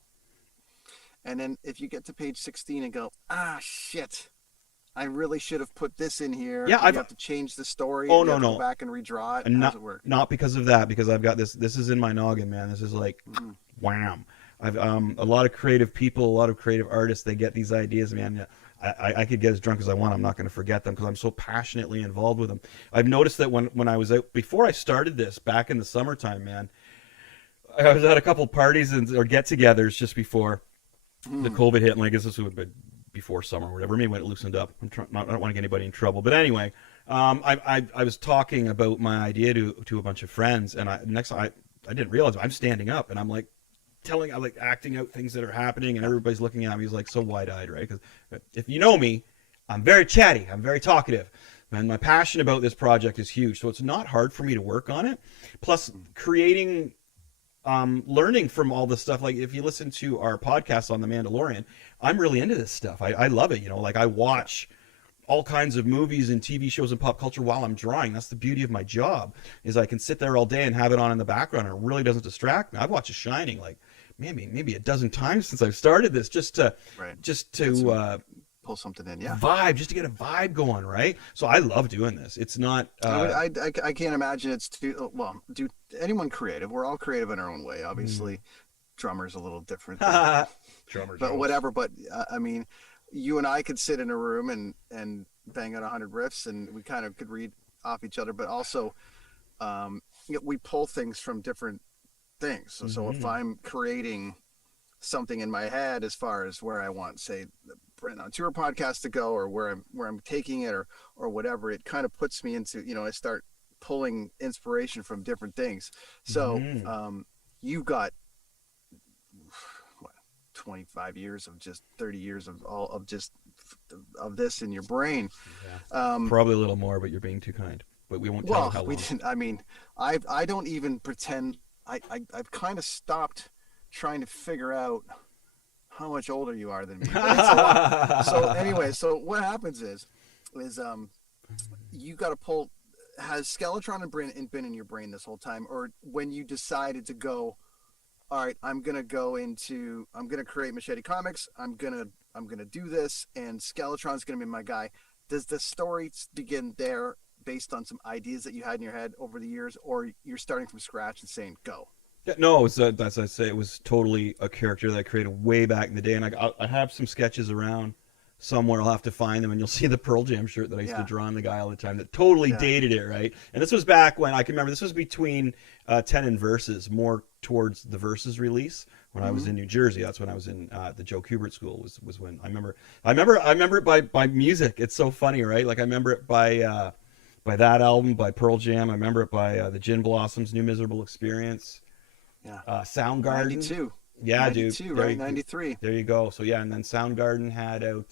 And then if you get to page 16 and go, shit, I really should have put this in here. Yeah, you have to change the story. Oh, no. Go back and redraw it. And how does it work? Not because of that, because I've got this. This is in my noggin, man. This is like, wham. I've a lot of creative people, a lot of creative artists. They get these ideas, man. I could get as drunk as I want. I'm not going to forget them because I'm so passionately involved with them. I've noticed that when I was out before I started this back in the summertime, man, I was at a couple parties or get-togethers just before the COVID hit, and I guess this would have been before summer or whatever. Maybe when it loosened up. I don't want to get anybody in trouble, but anyway, I was talking about my idea to a bunch of friends, and I didn't realize I'm standing up, and I'm like acting out things that are happening, and everybody's looking at me like so wide-eyed, right? Because if you know me, I'm very chatty, I'm very talkative, and my passion about this project is huge. So it's not hard for me to work on it. Plus, creating learning from all this stuff. Like if you listen to our podcast on the Mandalorian, I'm really into this stuff. I love it. You know, like I Yeah. watch all kinds of movies and TV shows and pop culture while I'm drawing. That's the beauty of my job, is I can sit there all day and have it on in the background and it really doesn't distract me. I've watched The Shining like maybe a dozen times since I've started this, Right. just Get to some pull something in. Yeah. vibe, just to get a vibe going, right? So I love doing this. It's not I can't imagine it's too well. Do anyone creative? We're all creative in our own way. Obviously, drummers a little different, drummer but jokes. whatever. But I mean, you and I could sit in a room and bang out 100 riffs, and we kind of could read off each other. But also, we pull things from different things. So if Mhm. I'm creating something in my head as far as where I want, say, the Brent on Tour podcast to go, or where I'm taking it, or whatever, it kind of puts me into, I start pulling inspiration from different things. So Mhm. you've got what, 25 years of just 30 years of all of just of this in your brain. Yeah. Um, Probably a little more, but you're being too kind. But we won't tell you well, how we long. didn't. I mean, I don't even pretend. I've kind of stopped trying to figure out how much older you are than me, but it's a lot. So anyway, so what happens is you got to pull. Has Skeletron and been in your brain this whole time, or when you decided to go, all right, I'm gonna create Machete Comics. I'm gonna do this, and Skeletron's gonna be my guy. Does the story begin there based on some ideas that you had in your head over the years, or you're starting from scratch and saying go? Yeah, no, it's as I say, it was totally a character that I created way back in the day, and I have some sketches around somewhere. I'll have to find them, and you'll see the Pearl Jam shirt that I used to Yeah, draw on the guy all the time. That totally yeah. dated it, right? And this was back when I can remember. This was between 10 and Versus, more towards the Versus release when I was Mm-hmm. in New Jersey. That's when I was in the Joe Kubert School. Was when I remember it by music. It's so funny, right? Like I remember it by that album by Pearl Jam. I remember it by the Gin Blossoms' New Miserable Experience. Yeah. Soundgarden. 92. Yeah, dude. 92, right? 93. There you go. So yeah, and then Soundgarden had out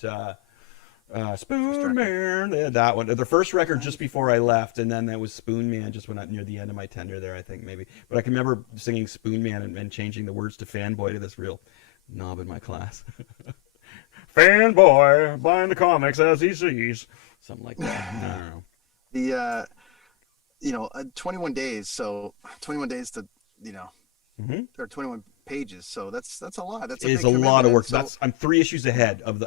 First Spoon record. Man. They had that one. Their first record just before I 94. left, and then that was Spoon Man just when I near the end of my tenure there, I think maybe. But I can remember singing Spoon Man and changing the words to Fanboy to this real knob in my class. Fanboy buying the comics as he sees. Something like that. I don't know. The 21 days. So 21 days to, Mm-hmm. or 21 pages. So that's a lot. That's a Is big a lot commitment. of And work. so That's I'm 3 issues ahead of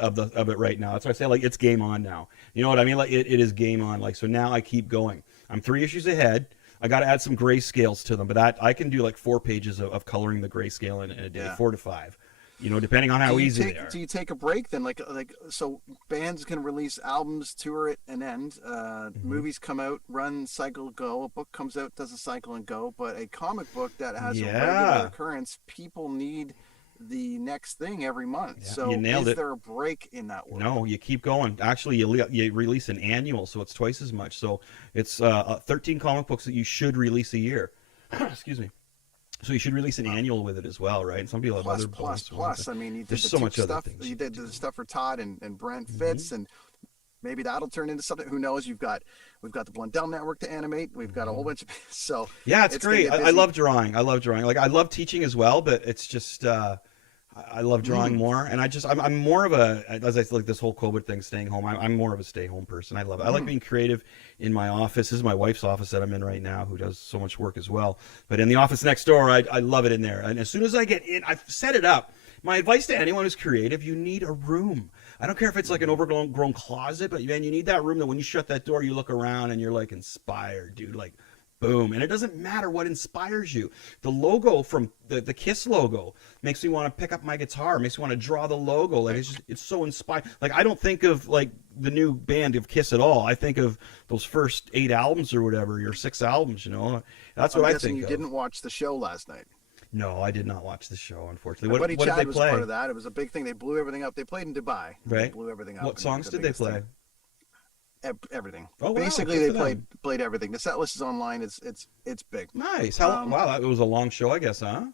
it right now. That's why I say like it's game on now. You know what I mean? Like it is game on. Like so now I keep going. I'm 3 issues ahead. I got to add some grayscales to them, but I can do like 4 pages of coloring the grayscale in a day, yeah. 4 to 5. Depending on how easy they are. Do you take a break then? Like so bands can release albums, tour it, and end. Hmm. Movies come out, run, cycle, go. A book comes out, does a cycle and go. But a comic book that has a regular Yeah, occurrence, people need the next thing every month. yeah, you So nailed is it. there a break in that world? No, you keep going. Actually, you release an annual, so it's twice as much. So it's 13 comic books that you should release a year. Excuse me. So you should release an Wow. annual with it as well, right? And some people have Plus, other plus, bonus ones. plus. I mean, you did There's the so Took much other stuff. things You you can did the do. stuff for Todd and Brent Hmm. Fitz, and maybe that'll turn into something. Who knows? We've got the Blundell Network to animate. We've got a whole Hmm. bunch of so Yeah, it's it's going to great. get I busy. love drawing. I love drawing. Like I love teaching as well, but it's just I love drawing Mm, more. And I'm more of a as I like this whole COVID thing, staying home. I'm more of a stay home person. I love it. I like mm. being creative in my office. This is my wife's office that I'm in right now, who does so much work as well. But in the office next door, I love it in there. And as soon as I get in, I've set it up. My advice to anyone who's creative: you need a room. I don't care if it's like an overgrown closet, but man, you need that room that when you shut that door, you look around and you're like inspired, dude. Like boom. And it doesn't matter what inspires you. The logo from the Kiss logo makes me want to pick up my guitar, makes me want to draw the logo. Like it's so inspiring. Like I don't think of like the new band of Kiss at all. I think of those first 8 albums or whatever, or 6 albums. That's what I'm I guessing think you of. didn't watch the show last night. No, I did not watch the show, unfortunately. My What buddy what did they Chad was a part play? of that. It was a big thing. They blew everything up. They played in Dubai. And they Right? blew everything up, What and it was songs the did they biggest play? thing. Everything. Oh wow, Basically, good they for them. played everything. The set list is online. It's big. Nice. Um, Wow, that was a long show, I guess, huh?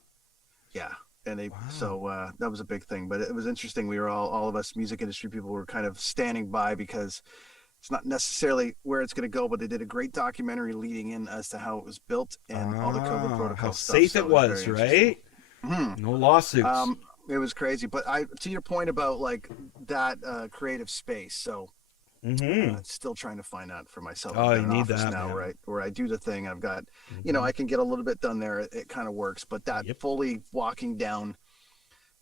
yeah, and they Wow. so that was a big thing. But it was interesting. We were all of us music industry people were kind of standing by because it's not necessarily where it's going to go, but they did a great documentary leading in as to how it was built and all the COVID How protocol stuff. safe So it it was very was, interesting. right? Hmm. No lawsuits. It was crazy, but to your point about like that creative space. So Mm-hmm. still trying to find out for myself. I've Oh, got you an need office that, now, man. right, where I do the thing. I've got, Mm-hmm. I can get a little bit done there. It kind of works, but that Yep. fully walking down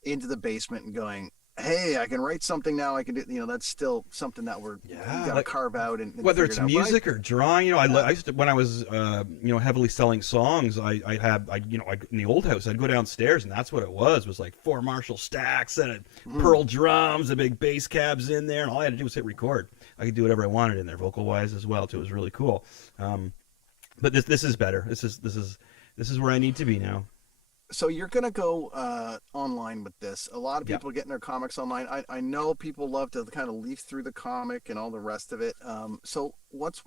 into the basement and going, hey, I can write something now. I can do, that's still something that we Yeah, got to like carve out and whether figure it's it out. But music or drawing, yeah, I used to, when I was, heavily selling songs, in the old house, I'd go downstairs and that's what it was like four Marshall stacks and mm, pearl drums, the big bass cabs in there, and all I had to do was hit record. I could do whatever I wanted in there, vocal wise as well, too. It was really cool. But this is better. This is where I need to be now. so you're gonna go online with this. A lot of Yeah. people getting their comics online. I know people love to kind of leaf through the comic and all the rest of it. So let's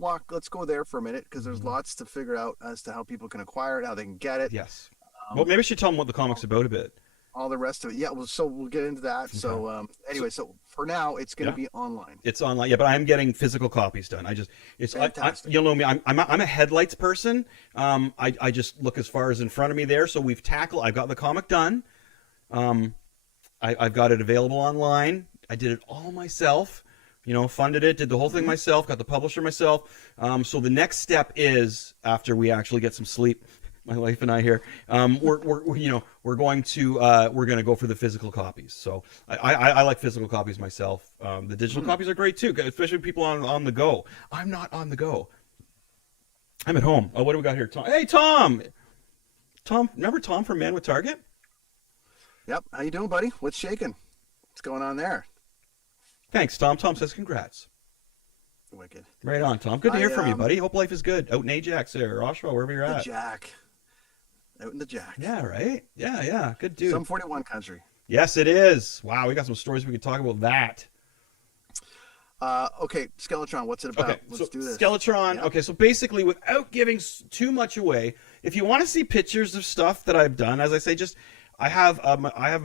go there for a minute because there's Mhm. lots to figure out as to how people can acquire it, how they can get it, Yes. Well, um, maybe I should tell them what the comic's about a bit. all the rest of it. Yeah, well, so we'll get into that. Okay. So So, anyway, so for now it's gonna yeah. be online. It's online, yeah, but I'm getting physical copies done. Fantastic. You'll know me. I'm a headlights person. I just look as far as in front of me there. So I've got the comic done. Um, I've got it available online. I did it all myself. Funded it, did the whole thing Mm-hmm. myself, got the publisher myself. So the next step is after we actually get some sleep. My wife and I here, we're going to go for the physical copies. So I like physical copies myself. The digital Mm-hmm. copies are great too, especially people on the go. I'm not on the go. I'm at home. Oh, what do we got here? Tom. Hey, Tom. Tom, remember Tom from Man with Target? Yep. How you doing, buddy? What's shaking? What's going on there? Thanks, Tom. Tom says congrats. Wicked. Right on, Tom. Good to I hear from you, buddy. Hope life is good out in Ajax or Oshawa, wherever you're the at. Jack out in the Jack. Yeah, right. Yeah. Good dude. Some 41 country. Yes, it is. Wow, we got some stories we could talk about that. Okay, Skeletron, what's it about? Okay, Let's do this. Skeletron. Yeah. Okay, so basically, without giving too much away, if you want to see pictures of stuff that I've done, as I say, I have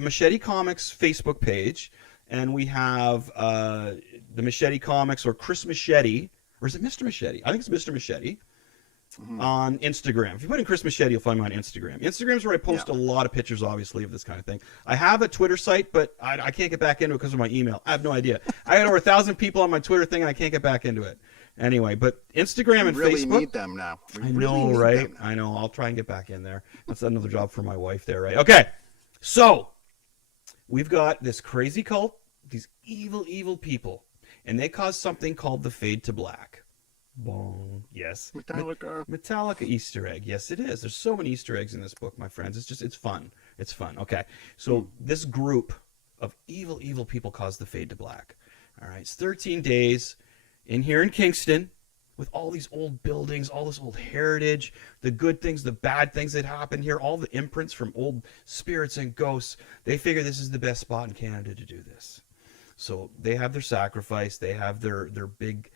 Machete Comics Facebook page, and we have the Machete Comics or Chris Machete, or is it Mr. Machete? I think it's Mr. Machete Mhm. on Instagram. If you put in Chris Machete, you'll find me on Instagram. Instagram's where I post Yeah. a lot of pictures, obviously, of this kind of thing. I have a Twitter site, but I can't get back into it because of my email. I have no idea. I had over 1,000 people on my Twitter thing, and I can't get back into it. Anyway, but Instagram We and really Facebook. need them now. We I really know, need right? them now. I know. I'll try and get back in there. That's another job for my wife there, right? Okay. So, we've got this crazy cult, these evil people, and they cause something called the fade to black. Bong. Yes. Metallica. Metallica Easter egg. Yes, it is. There's so many Easter eggs in this book, my friends. It's fun. It's fun. Okay. So this group of evil people caused the fade to black. All right. It's 13 days in here in Kingston with all these old buildings, all this old heritage, the good things, the bad things that happen here, all the imprints from old spirits and ghosts. They figure this is the best spot in Canada to do this. So they have their sacrifice, they have their big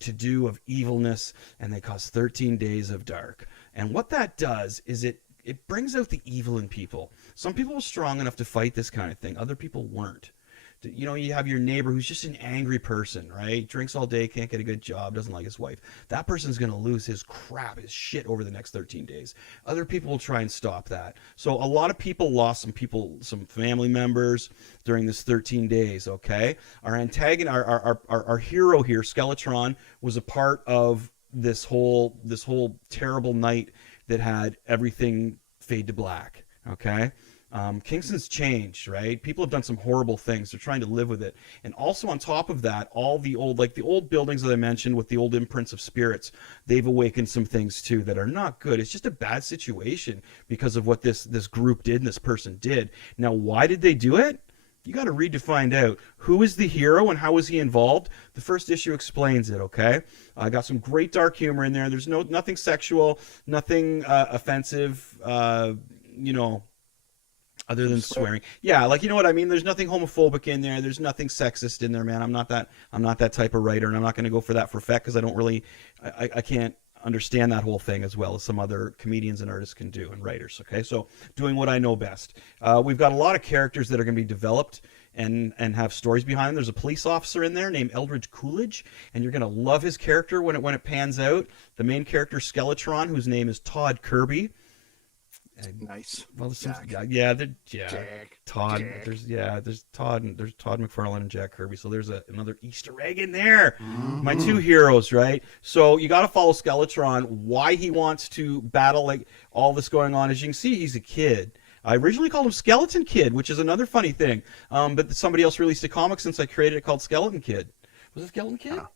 to do of evilness, and they cause 13 days of dark. And what that does is it brings out the evil in people. Some people were strong enough to fight this kind of thing, other people weren't. You have your neighbor who's just an angry person, right? Drinks all day, can't get a good job, doesn't like his wife. That person's going to lose his crap, his shit over the next 13 days. Other people will try and stop that. So a lot of people lost some family members during this 13 days, okay? Our antagonist, our hero here, Skeletron, was a part of this whole terrible night that had everything fade to black, okay? Kingston's changed, right? People have done some horrible things. They're trying to live with it. And also on top of that, all the old buildings that I mentioned with the old imprints of spirits, they've awakened some things too that are not good. It's just a bad situation because of what this group did and this person did. Now, why did they do it? You got to read to find out. Who is the hero and how was he involved? The first issue explains it, okay? I got some great dark humor in there. There's nothing sexual, nothing offensive, other than swearing. Yeah, like, you know what I mean? There's nothing homophobic in there. There's nothing sexist in there, man. I'm not that type of writer, and I'm not going to go for that for effect because I don't really I can't understand that whole thing as well as some other comedians and artists can do and writers, okay? So doing what I know best. We've got a lot of characters that are going to be developed and have stories behind them. There's a police officer in there named Eldridge Coolidge, and you're gonna love his character when it pans out. The main character Skeletron, whose name is Todd Kirby. Nice. Well, there's some, Jack. Jack. Todd. Jack. There's Todd McFarlane and Jack Kirby. So there's another Easter egg in there. Mm-hmm. My two heroes, right? So you got to follow Skeletron. Why he wants to battle like all this going on? As you can see, he's a kid. I originally called him Skeleton Kid, which is another funny thing. But somebody else released a comic since I created it called Skeleton Kid. Was it Skeleton Kid? Oh.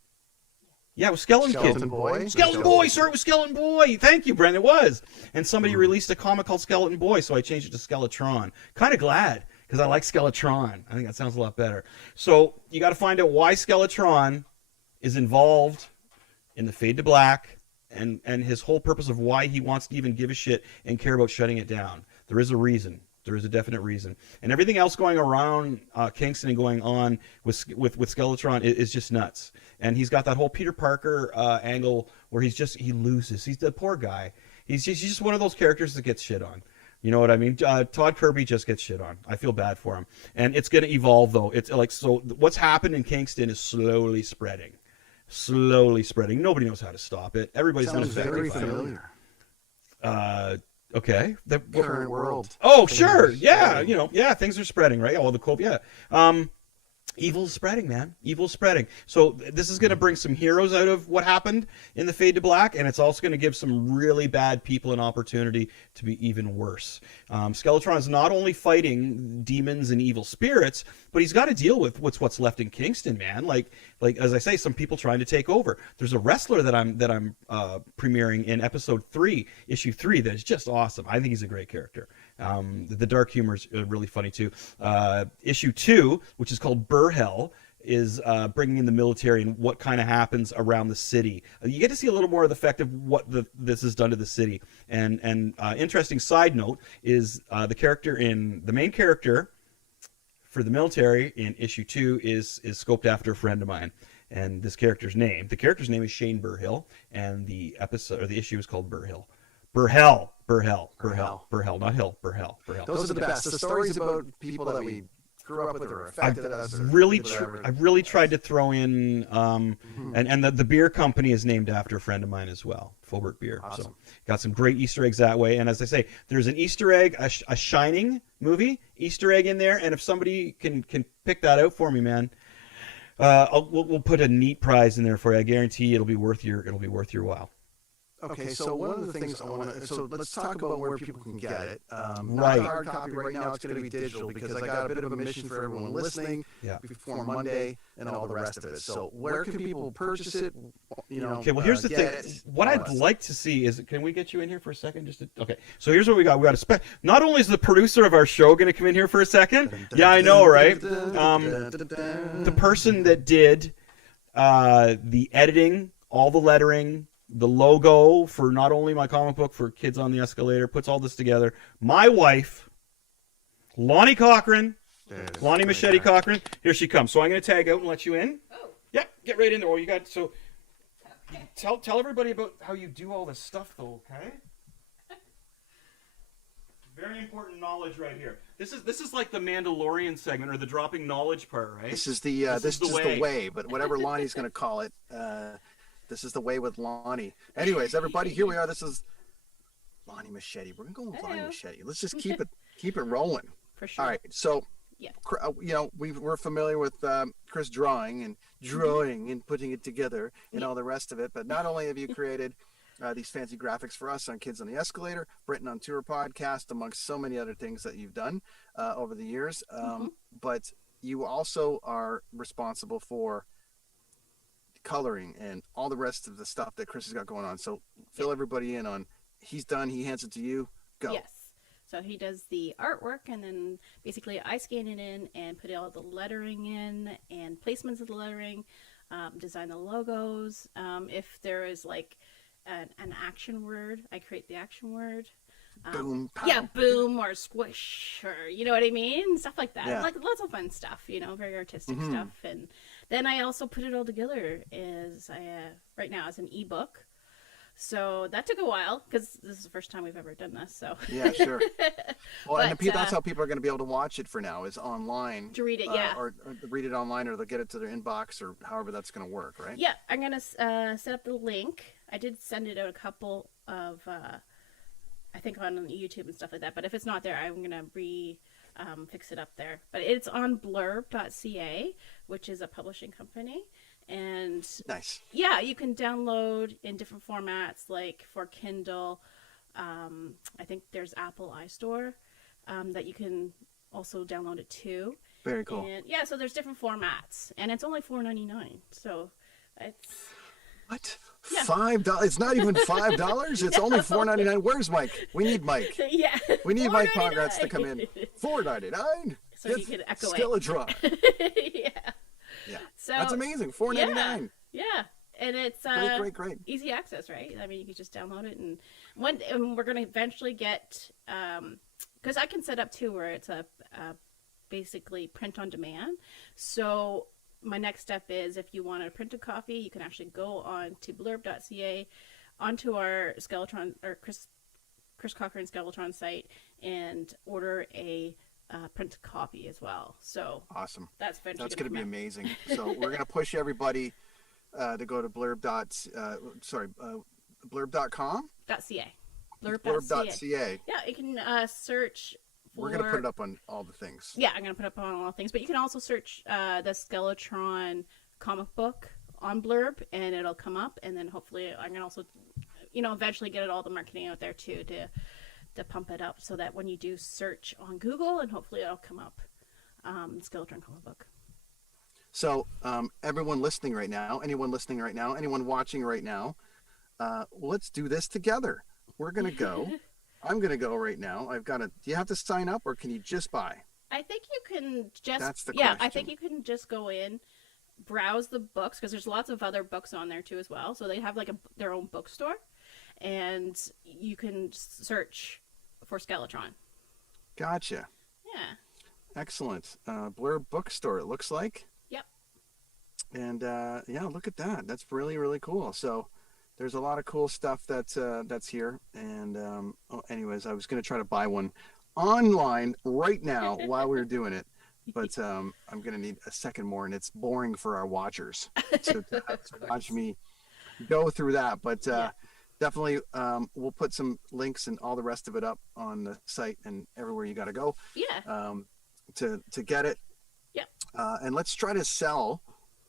Yeah, it was Skeleton Kid. Skeleton Boy? Skeleton Boy, sorry, it was Skeleton Boy. Thank you, Brent, it was. And somebody released a comic called Skeleton Boy, so I changed it to Skeletron. Kind of glad, because I like Skeletron. I think that sounds a lot better. So you got to find out why Skeletron is involved in the Fade to Black and his whole purpose of why he wants to even give a shit and care about shutting it down. There is a reason. There is a definite reason, and everything else going around Kingston and going on with Skeletron is just nuts. And he's got that whole Peter Parker angle where he loses. He's the poor guy. He's just one of those characters that gets shit on. You know what I mean? Todd Kirby just gets shit on. I feel bad for him, and it's going to evolve though. It's like so. What's happened in Kingston is slowly spreading. Nobody knows how to stop it. Everybody's Sounds affected very by familiar. it. Okay. The Current world. Oh, sure. Yeah. Things are spreading, right? Oh, the COVID. Yeah. Evil's spreading, man. Evil's spreading. So this is going to bring some heroes out of what happened in the Fade to Black, and it's also going to give some really bad people an opportunity to be even worse. Skeletron is not only fighting demons and evil spirits, but he's got to deal with what's left in Kingston, man. Like as I say, some people trying to take over. There's a wrestler that I'm premiering in episode 3, issue 3, that is just awesome. I think he's a great character. The dark humor is really funny too. Issue 2, which is called Burhell, is bringing in the military and what kind of happens around the city. You get to see a little more of the effect of what this has done to the city. And interesting side note is the main character for the military in issue 2 is scoped after a friend of mine. And the character's name is Shane Burhill, and the issue is called Burhill. Burhell, not Hill, Burhell. Those are the best. The stories about people that we grew up with or affected us. Or I really tried to throw in, and the beer company is named after a friend of mine as well, Fulbert Beer. Awesome. So got some great Easter eggs that way. And as I say, there's an Easter egg, a Shining movie Easter egg in there. And if somebody can pick that out for me, man, we'll put a neat prize in there for you. I guarantee it'll be worth your while. Okay, so one of the things I want to... So let's talk about where people can get it. Right. Not hard copy right now. It's going to be digital because I got a bit of a mission for everyone listening before Monday and all the rest of it. So where can people purchase it? Okay, well, here's the thing. What I'd like to see is... Can we get you in here for a second? Okay, so here's what we got. We got a Not only is the producer of our show going to come in here for a second. Yeah, I know, right? The person that did the editing, all the lettering, the logo for not only my comic book, for Kids on the Escalator, puts all this together. My wife, Lonnie Cochran, Lonnie Machete Cochran. Here she comes. So I'm going to tag out and let you in. Oh. Yeah, get right in there. Oh, you got so. Tell everybody about how you do all this stuff, though. Okay. Very important knowledge right here. This is like the Mandalorian segment or the dropping knowledge part, right? This is the way, but whatever Lonnie's going to call it. This is the way with Lonnie. Anyways, everybody, here we are. This is Lonnie Machete. We're gonna go with Lonnie Machete. Let's just keep it rolling. For sure. All right. So, Yeah. We're familiar with Chris drawing and putting it together and all the rest of it. But not only have you created these fancy graphics for us on Kids on the Escalator, Britain on Tour podcast, amongst so many other things that you've done over the years, but you also are responsible for coloring and all the rest of the stuff that Chris has got going on. So fill everybody in on, he's done, he hands it to you, go. Yes. So he does the artwork, and then basically I scan it in and put all the lettering in and placements of the lettering, design the logos. If there is like an action word, I create the action word. Boom, pow. Yeah, boom or squish, or you know what I mean, stuff like that. Yeah. Like lots of fun stuff, very artistic stuff. And then I also put it all together as right now as an ebook. So that took a while because this is the first time we've ever done this. So Yeah, sure. Well, and but that's how people are going to be able to watch it for now is online, to read it, yeah. or read it online, or they'll get it to their inbox, or however that's going to work, right? Yeah, I'm gonna set up the link. I did send it out a couple of, I think on YouTube and stuff like that. But if it's not there, I'm gonna fix it up there. But it's on blurb.ca, which is a publishing company, and Nice. yeah, you can download in different formats, like for Kindle. I think there's Apple iStore that you can also download it to. Very cool. And yeah, so there's different formats, and it's only $4.99. So it's What? Yeah. $5? It's not even $5. It's only $4.99. Where's Mike? We need Mike. yeah. We need Mike $4.99. Pongratz to come in. $4.99. So you can echo it. Skeletron. yeah. Yeah. So That's amazing. $4.99. Yeah. And it's Great. easy access, right? I mean, you can just download it, and we're going to eventually get because I can set up too where it's a basically print on demand. So my next step is if you want a printed copy, you can actually go on to blurb.ca onto our Skeletron or Chris Cochran Skeletron site and order a printed copy as well. So Awesome. that's eventually That's going to be come out. amazing. So we're going to push everybody to go to blurb.com. .ca. Blurb.ca. Yeah, you can search for... We're going to put it up on all the things. Yeah, I'm going to put it up on all things. But you can also search the Skeletron comic book on Blurb, and it'll come up. And then hopefully I'm going to also, eventually get all the marketing out there, too, to pump it up so that when you do search on Google, and hopefully it'll come up, Skeletron comic book. So everyone listening right now, anyone watching right now, let's do this together. We're going to go. I'm going to go right now. Do you have to sign up, or can you just buy? I think you can just... That's the Yeah, question. I think you can just go in, browse the books, because there's lots of other books on there, too, as well. So they have, like, their own bookstore, and you can search for Skeletron. Gotcha. Yeah. Excellent. Blurb Bookstore, it looks like. Yep. And yeah, look at that. That's really, really cool. So there's a lot of cool stuff that's here. And anyways, I was going to try to buy one online right now while we were doing it. But I'm going to need a second more, and it's boring for our watchers to watch me go through that. But definitely we'll put some links and all the rest of it up on the site and everywhere you got to go. Yeah. To get it. Yep. And let's try to sell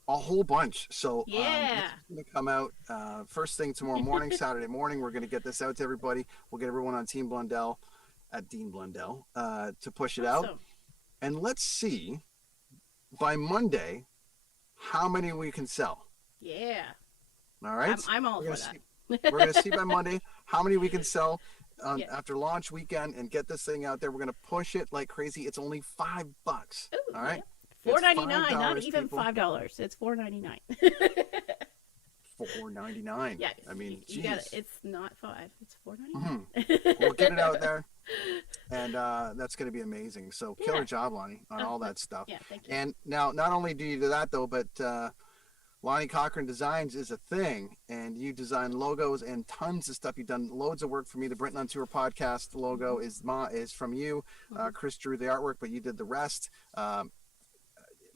a whole bunch. So Yeah. it's going to come out first thing tomorrow morning, Saturday morning. We're going to get this out to everybody. We'll get everyone on Team Blundell at Dean Blundell to push it out. Awesome. And let's see by Monday how many we can sell. Yeah. All right. I'm all We're for gonna that. We're going to see by Monday how many we can sell Yeah. after launch weekend and get this thing out there. We're going to push it like crazy. It's only $5. Ooh, All right. yeah. It's $4.99, not $5, even people. $5. It's $4.99. $4.99. Yeah. I mean, you got it. geez. It's not $5. It's $4.99. We'll get it out there, and that's going to be amazing. So killer Yeah. job, Lonnie, on all that stuff. Yeah, thank you. And now, not only do you do that though, but Lonnie Cochran Designs is a thing, and you design logos and tons of stuff. You've done loads of work for me. The Britain on Tour podcast logo is from you. Chris drew the artwork, but you did the rest.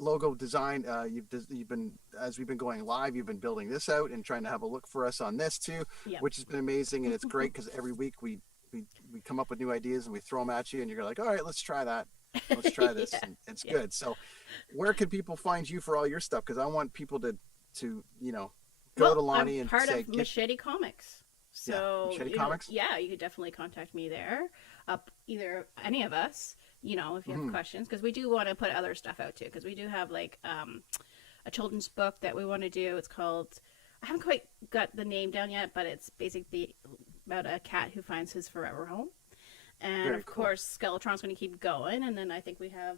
Logo design. You've been, as we've been going live, you've been building this out and trying to have a look for us on this too, Yeah. which has been amazing. And it's great because every week we come up with new ideas and we throw them at you, and you're like, all right, let's try that. Let's try this. Yeah. And it's good. So where can people find you for all your stuff? Because I want people to go to Lonnie I'm and part say, of Machete Comics. So Machete you know, Comics? yeah, you could definitely contact me there. Either any of us, if you have questions, because we do want to put other stuff out too. Because we do have like a children's book that we want to do. It's called, I haven't quite got the name down yet, but it's basically about a cat who finds his forever home. And Very of cool. course, Skeletron's going to keep going, and then I think we have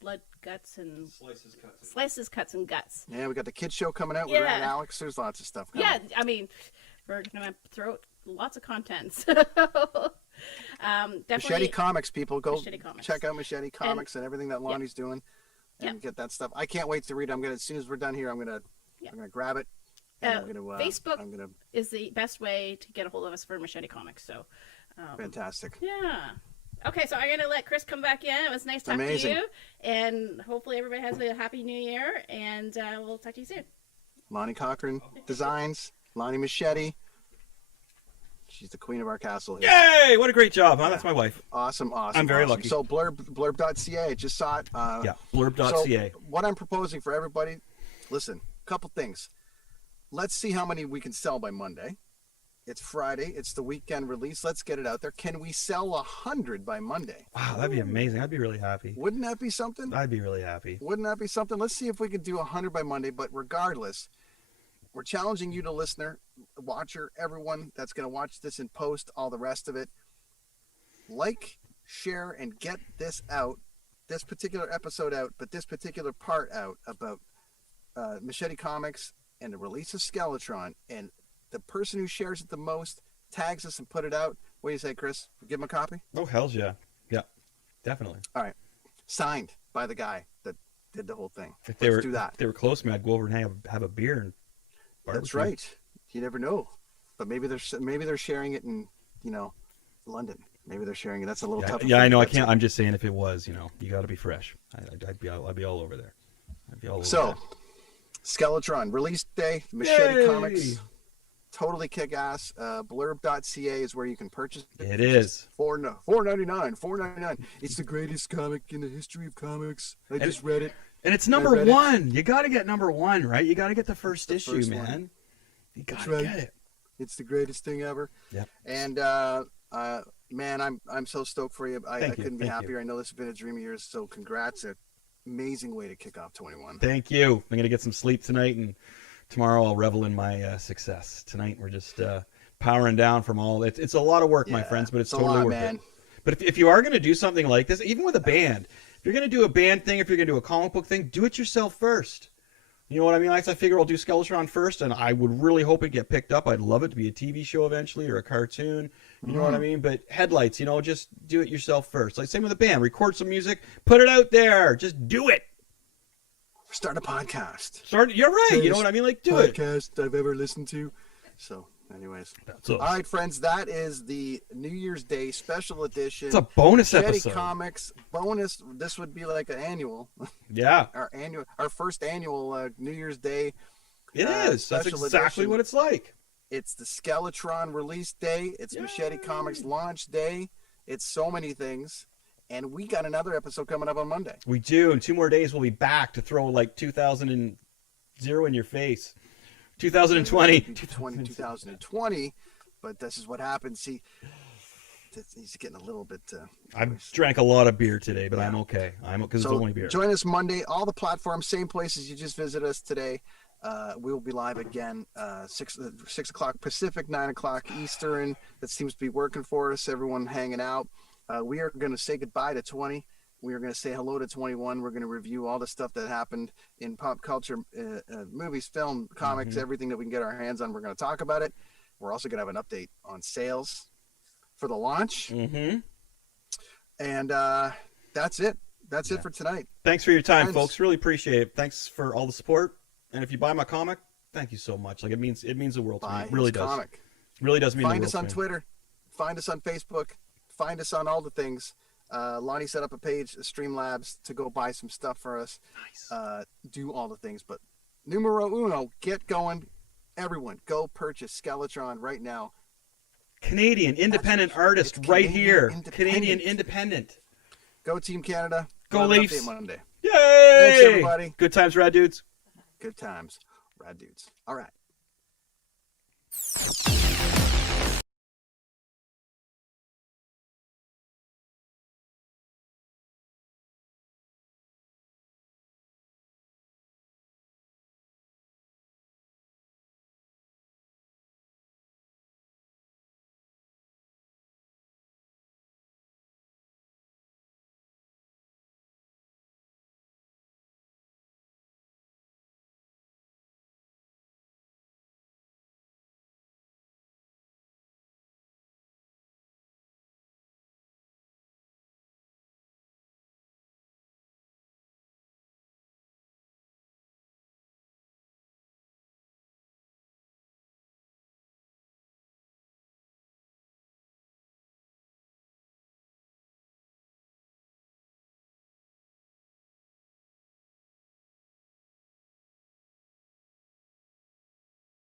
Blood, Guts, and Slices, Cuts, and Guts. yeah, we got the kids show coming out. We're Yeah. at Alex. There's lots of stuff coming. Yeah, I mean, we're going to throw lots of content. So, definitely. Machete Comics, people, go Machete Comics. check out Machete Comics and everything that Lonnie's doing, and get that stuff. I can't wait to read it. As soon as we're done here, I'm gonna grab it And Facebook I'm gonna is the best way to get a hold of us for Machete Comics. So, fantastic. yeah. Okay, so I'm going to let Chris come back in. It was nice talking Amazing. to you. And hopefully everybody has a happy new year. And we'll talk to you soon. Lonnie Cochran Designs, Lonnie Machete. She's the queen of our castle here. Yay! What a great job, huh? That's my wife. Awesome. I'm very lucky. So blurb.ca, I just saw it. Yeah, blurb.ca. So what I'm proposing for everybody, listen, couple things. Let's see how many we can sell by Monday. It's Friday. It's the weekend release. Let's get it out there. Can we sell 100 by Monday? Wow, that'd be amazing. I'd be really happy. Wouldn't that be something? I'd be really happy. Wouldn't that be something? Let's see if we can do 100 by Monday. But regardless, we're challenging you, the listener, watcher, everyone that's going to watch this in post, all the rest of it. Like, share, and get this out, this particular episode out, but this particular part out about Machete Comics and the release of Skeletron. And the person who shares it the most tags us and put it out. What do you say, Chris? Give him a copy? Oh, hells yeah. Yeah, definitely. All right. Signed by the guy that did the whole thing. If they Let's do that. If they were close to me, I'd go over and have a beer and barbecue. That's right. You never know. But maybe they're sharing it in, London. Maybe they're sharing it. That's a little tough. Yeah, I know. I can't. I'm just saying, if it was, you got to be fresh. I'd be all over there. I'd be all over So, there. Skeletron release day. Machete Yay! Comics. Totally kick ass. Blurb.ca is where you can purchase it. It is. $4.99. It's the greatest comic in the history of comics. I just read it. And it's number one. You got to get number one, right? You got to get the first issue, first man. one. You got That's to right. get it. It's the greatest thing ever. Yep. And man, I'm so stoked for you. I couldn't be happier. I know this has been a dream of yours. So congrats. Amazing way to kick off 21. Thank you. I'm gonna get some sleep tonight, and tomorrow I'll revel in my success. Tonight we're just powering down from all. It's a lot of work, my friends, but it's totally worth it. But if you are gonna do something like this, even with a band, if you're gonna do a band thing, if you're gonna do a comic book thing, do it yourself first. You know what I mean? I figure I'll do Skeletron first, and I would really hope it get picked up. I'd love it to be a TV show eventually or a cartoon. You know what I mean? But headlights, just do it yourself first. Like same with a band. Record some music, put it out there. Just do it. Start a podcast. You're right. You know what I mean? Like do it. Podcast I've ever listened to. So, anyways. All right, friends. That is the New Year's Day special edition. It's a bonus Machete episode. Comics bonus. This would be like an annual. Yeah. Our first annual New Year's Day. It is. That's exactly what it's like. It's the Skeletron release day. It's Machete Comics launch day. It's so many things. And we got another episode coming up on Monday. We do. In 2 more days, we'll be back to throw like 2000 in your face. 2020. 2020. But this is what happens. See, he's getting a little bit... I've drank a lot of beer today, but I'm okay. Because it's only beer. Join us Monday. All the platforms, same places you just visited us today. We will be live again 6 o'clock Pacific, 9 o'clock Eastern. That seems to be working for us. Everyone hanging out. We are going to say goodbye to 20. We are going to say hello to 21. We're going to review all the stuff that happened in pop culture, movies, film, comics, everything that we can get our hands on. We're going to talk about it. We're also going to have an update on sales for the launch. And that's it. That's it for tonight. Thanks for your time, folks. Really appreciate it. Thanks for all the support. And if you buy my comic, thank you so much. Like it means the world to me. It really does. Comic. Really does mean the world. Find us on Twitter. Find us on Facebook. Find us on all the things. Lonnie set up a page, Streamlabs, to go buy some stuff for us. Nice. Do all the things. But numero uno, get going. Everyone, go purchase Skeletron right now. Canadian independent artist right here. Canadian independent. Go Team Canada. Go Leafs. Monday. Yay! Thanks, everybody. Good times, rad dudes. Good times, rad dudes. All right.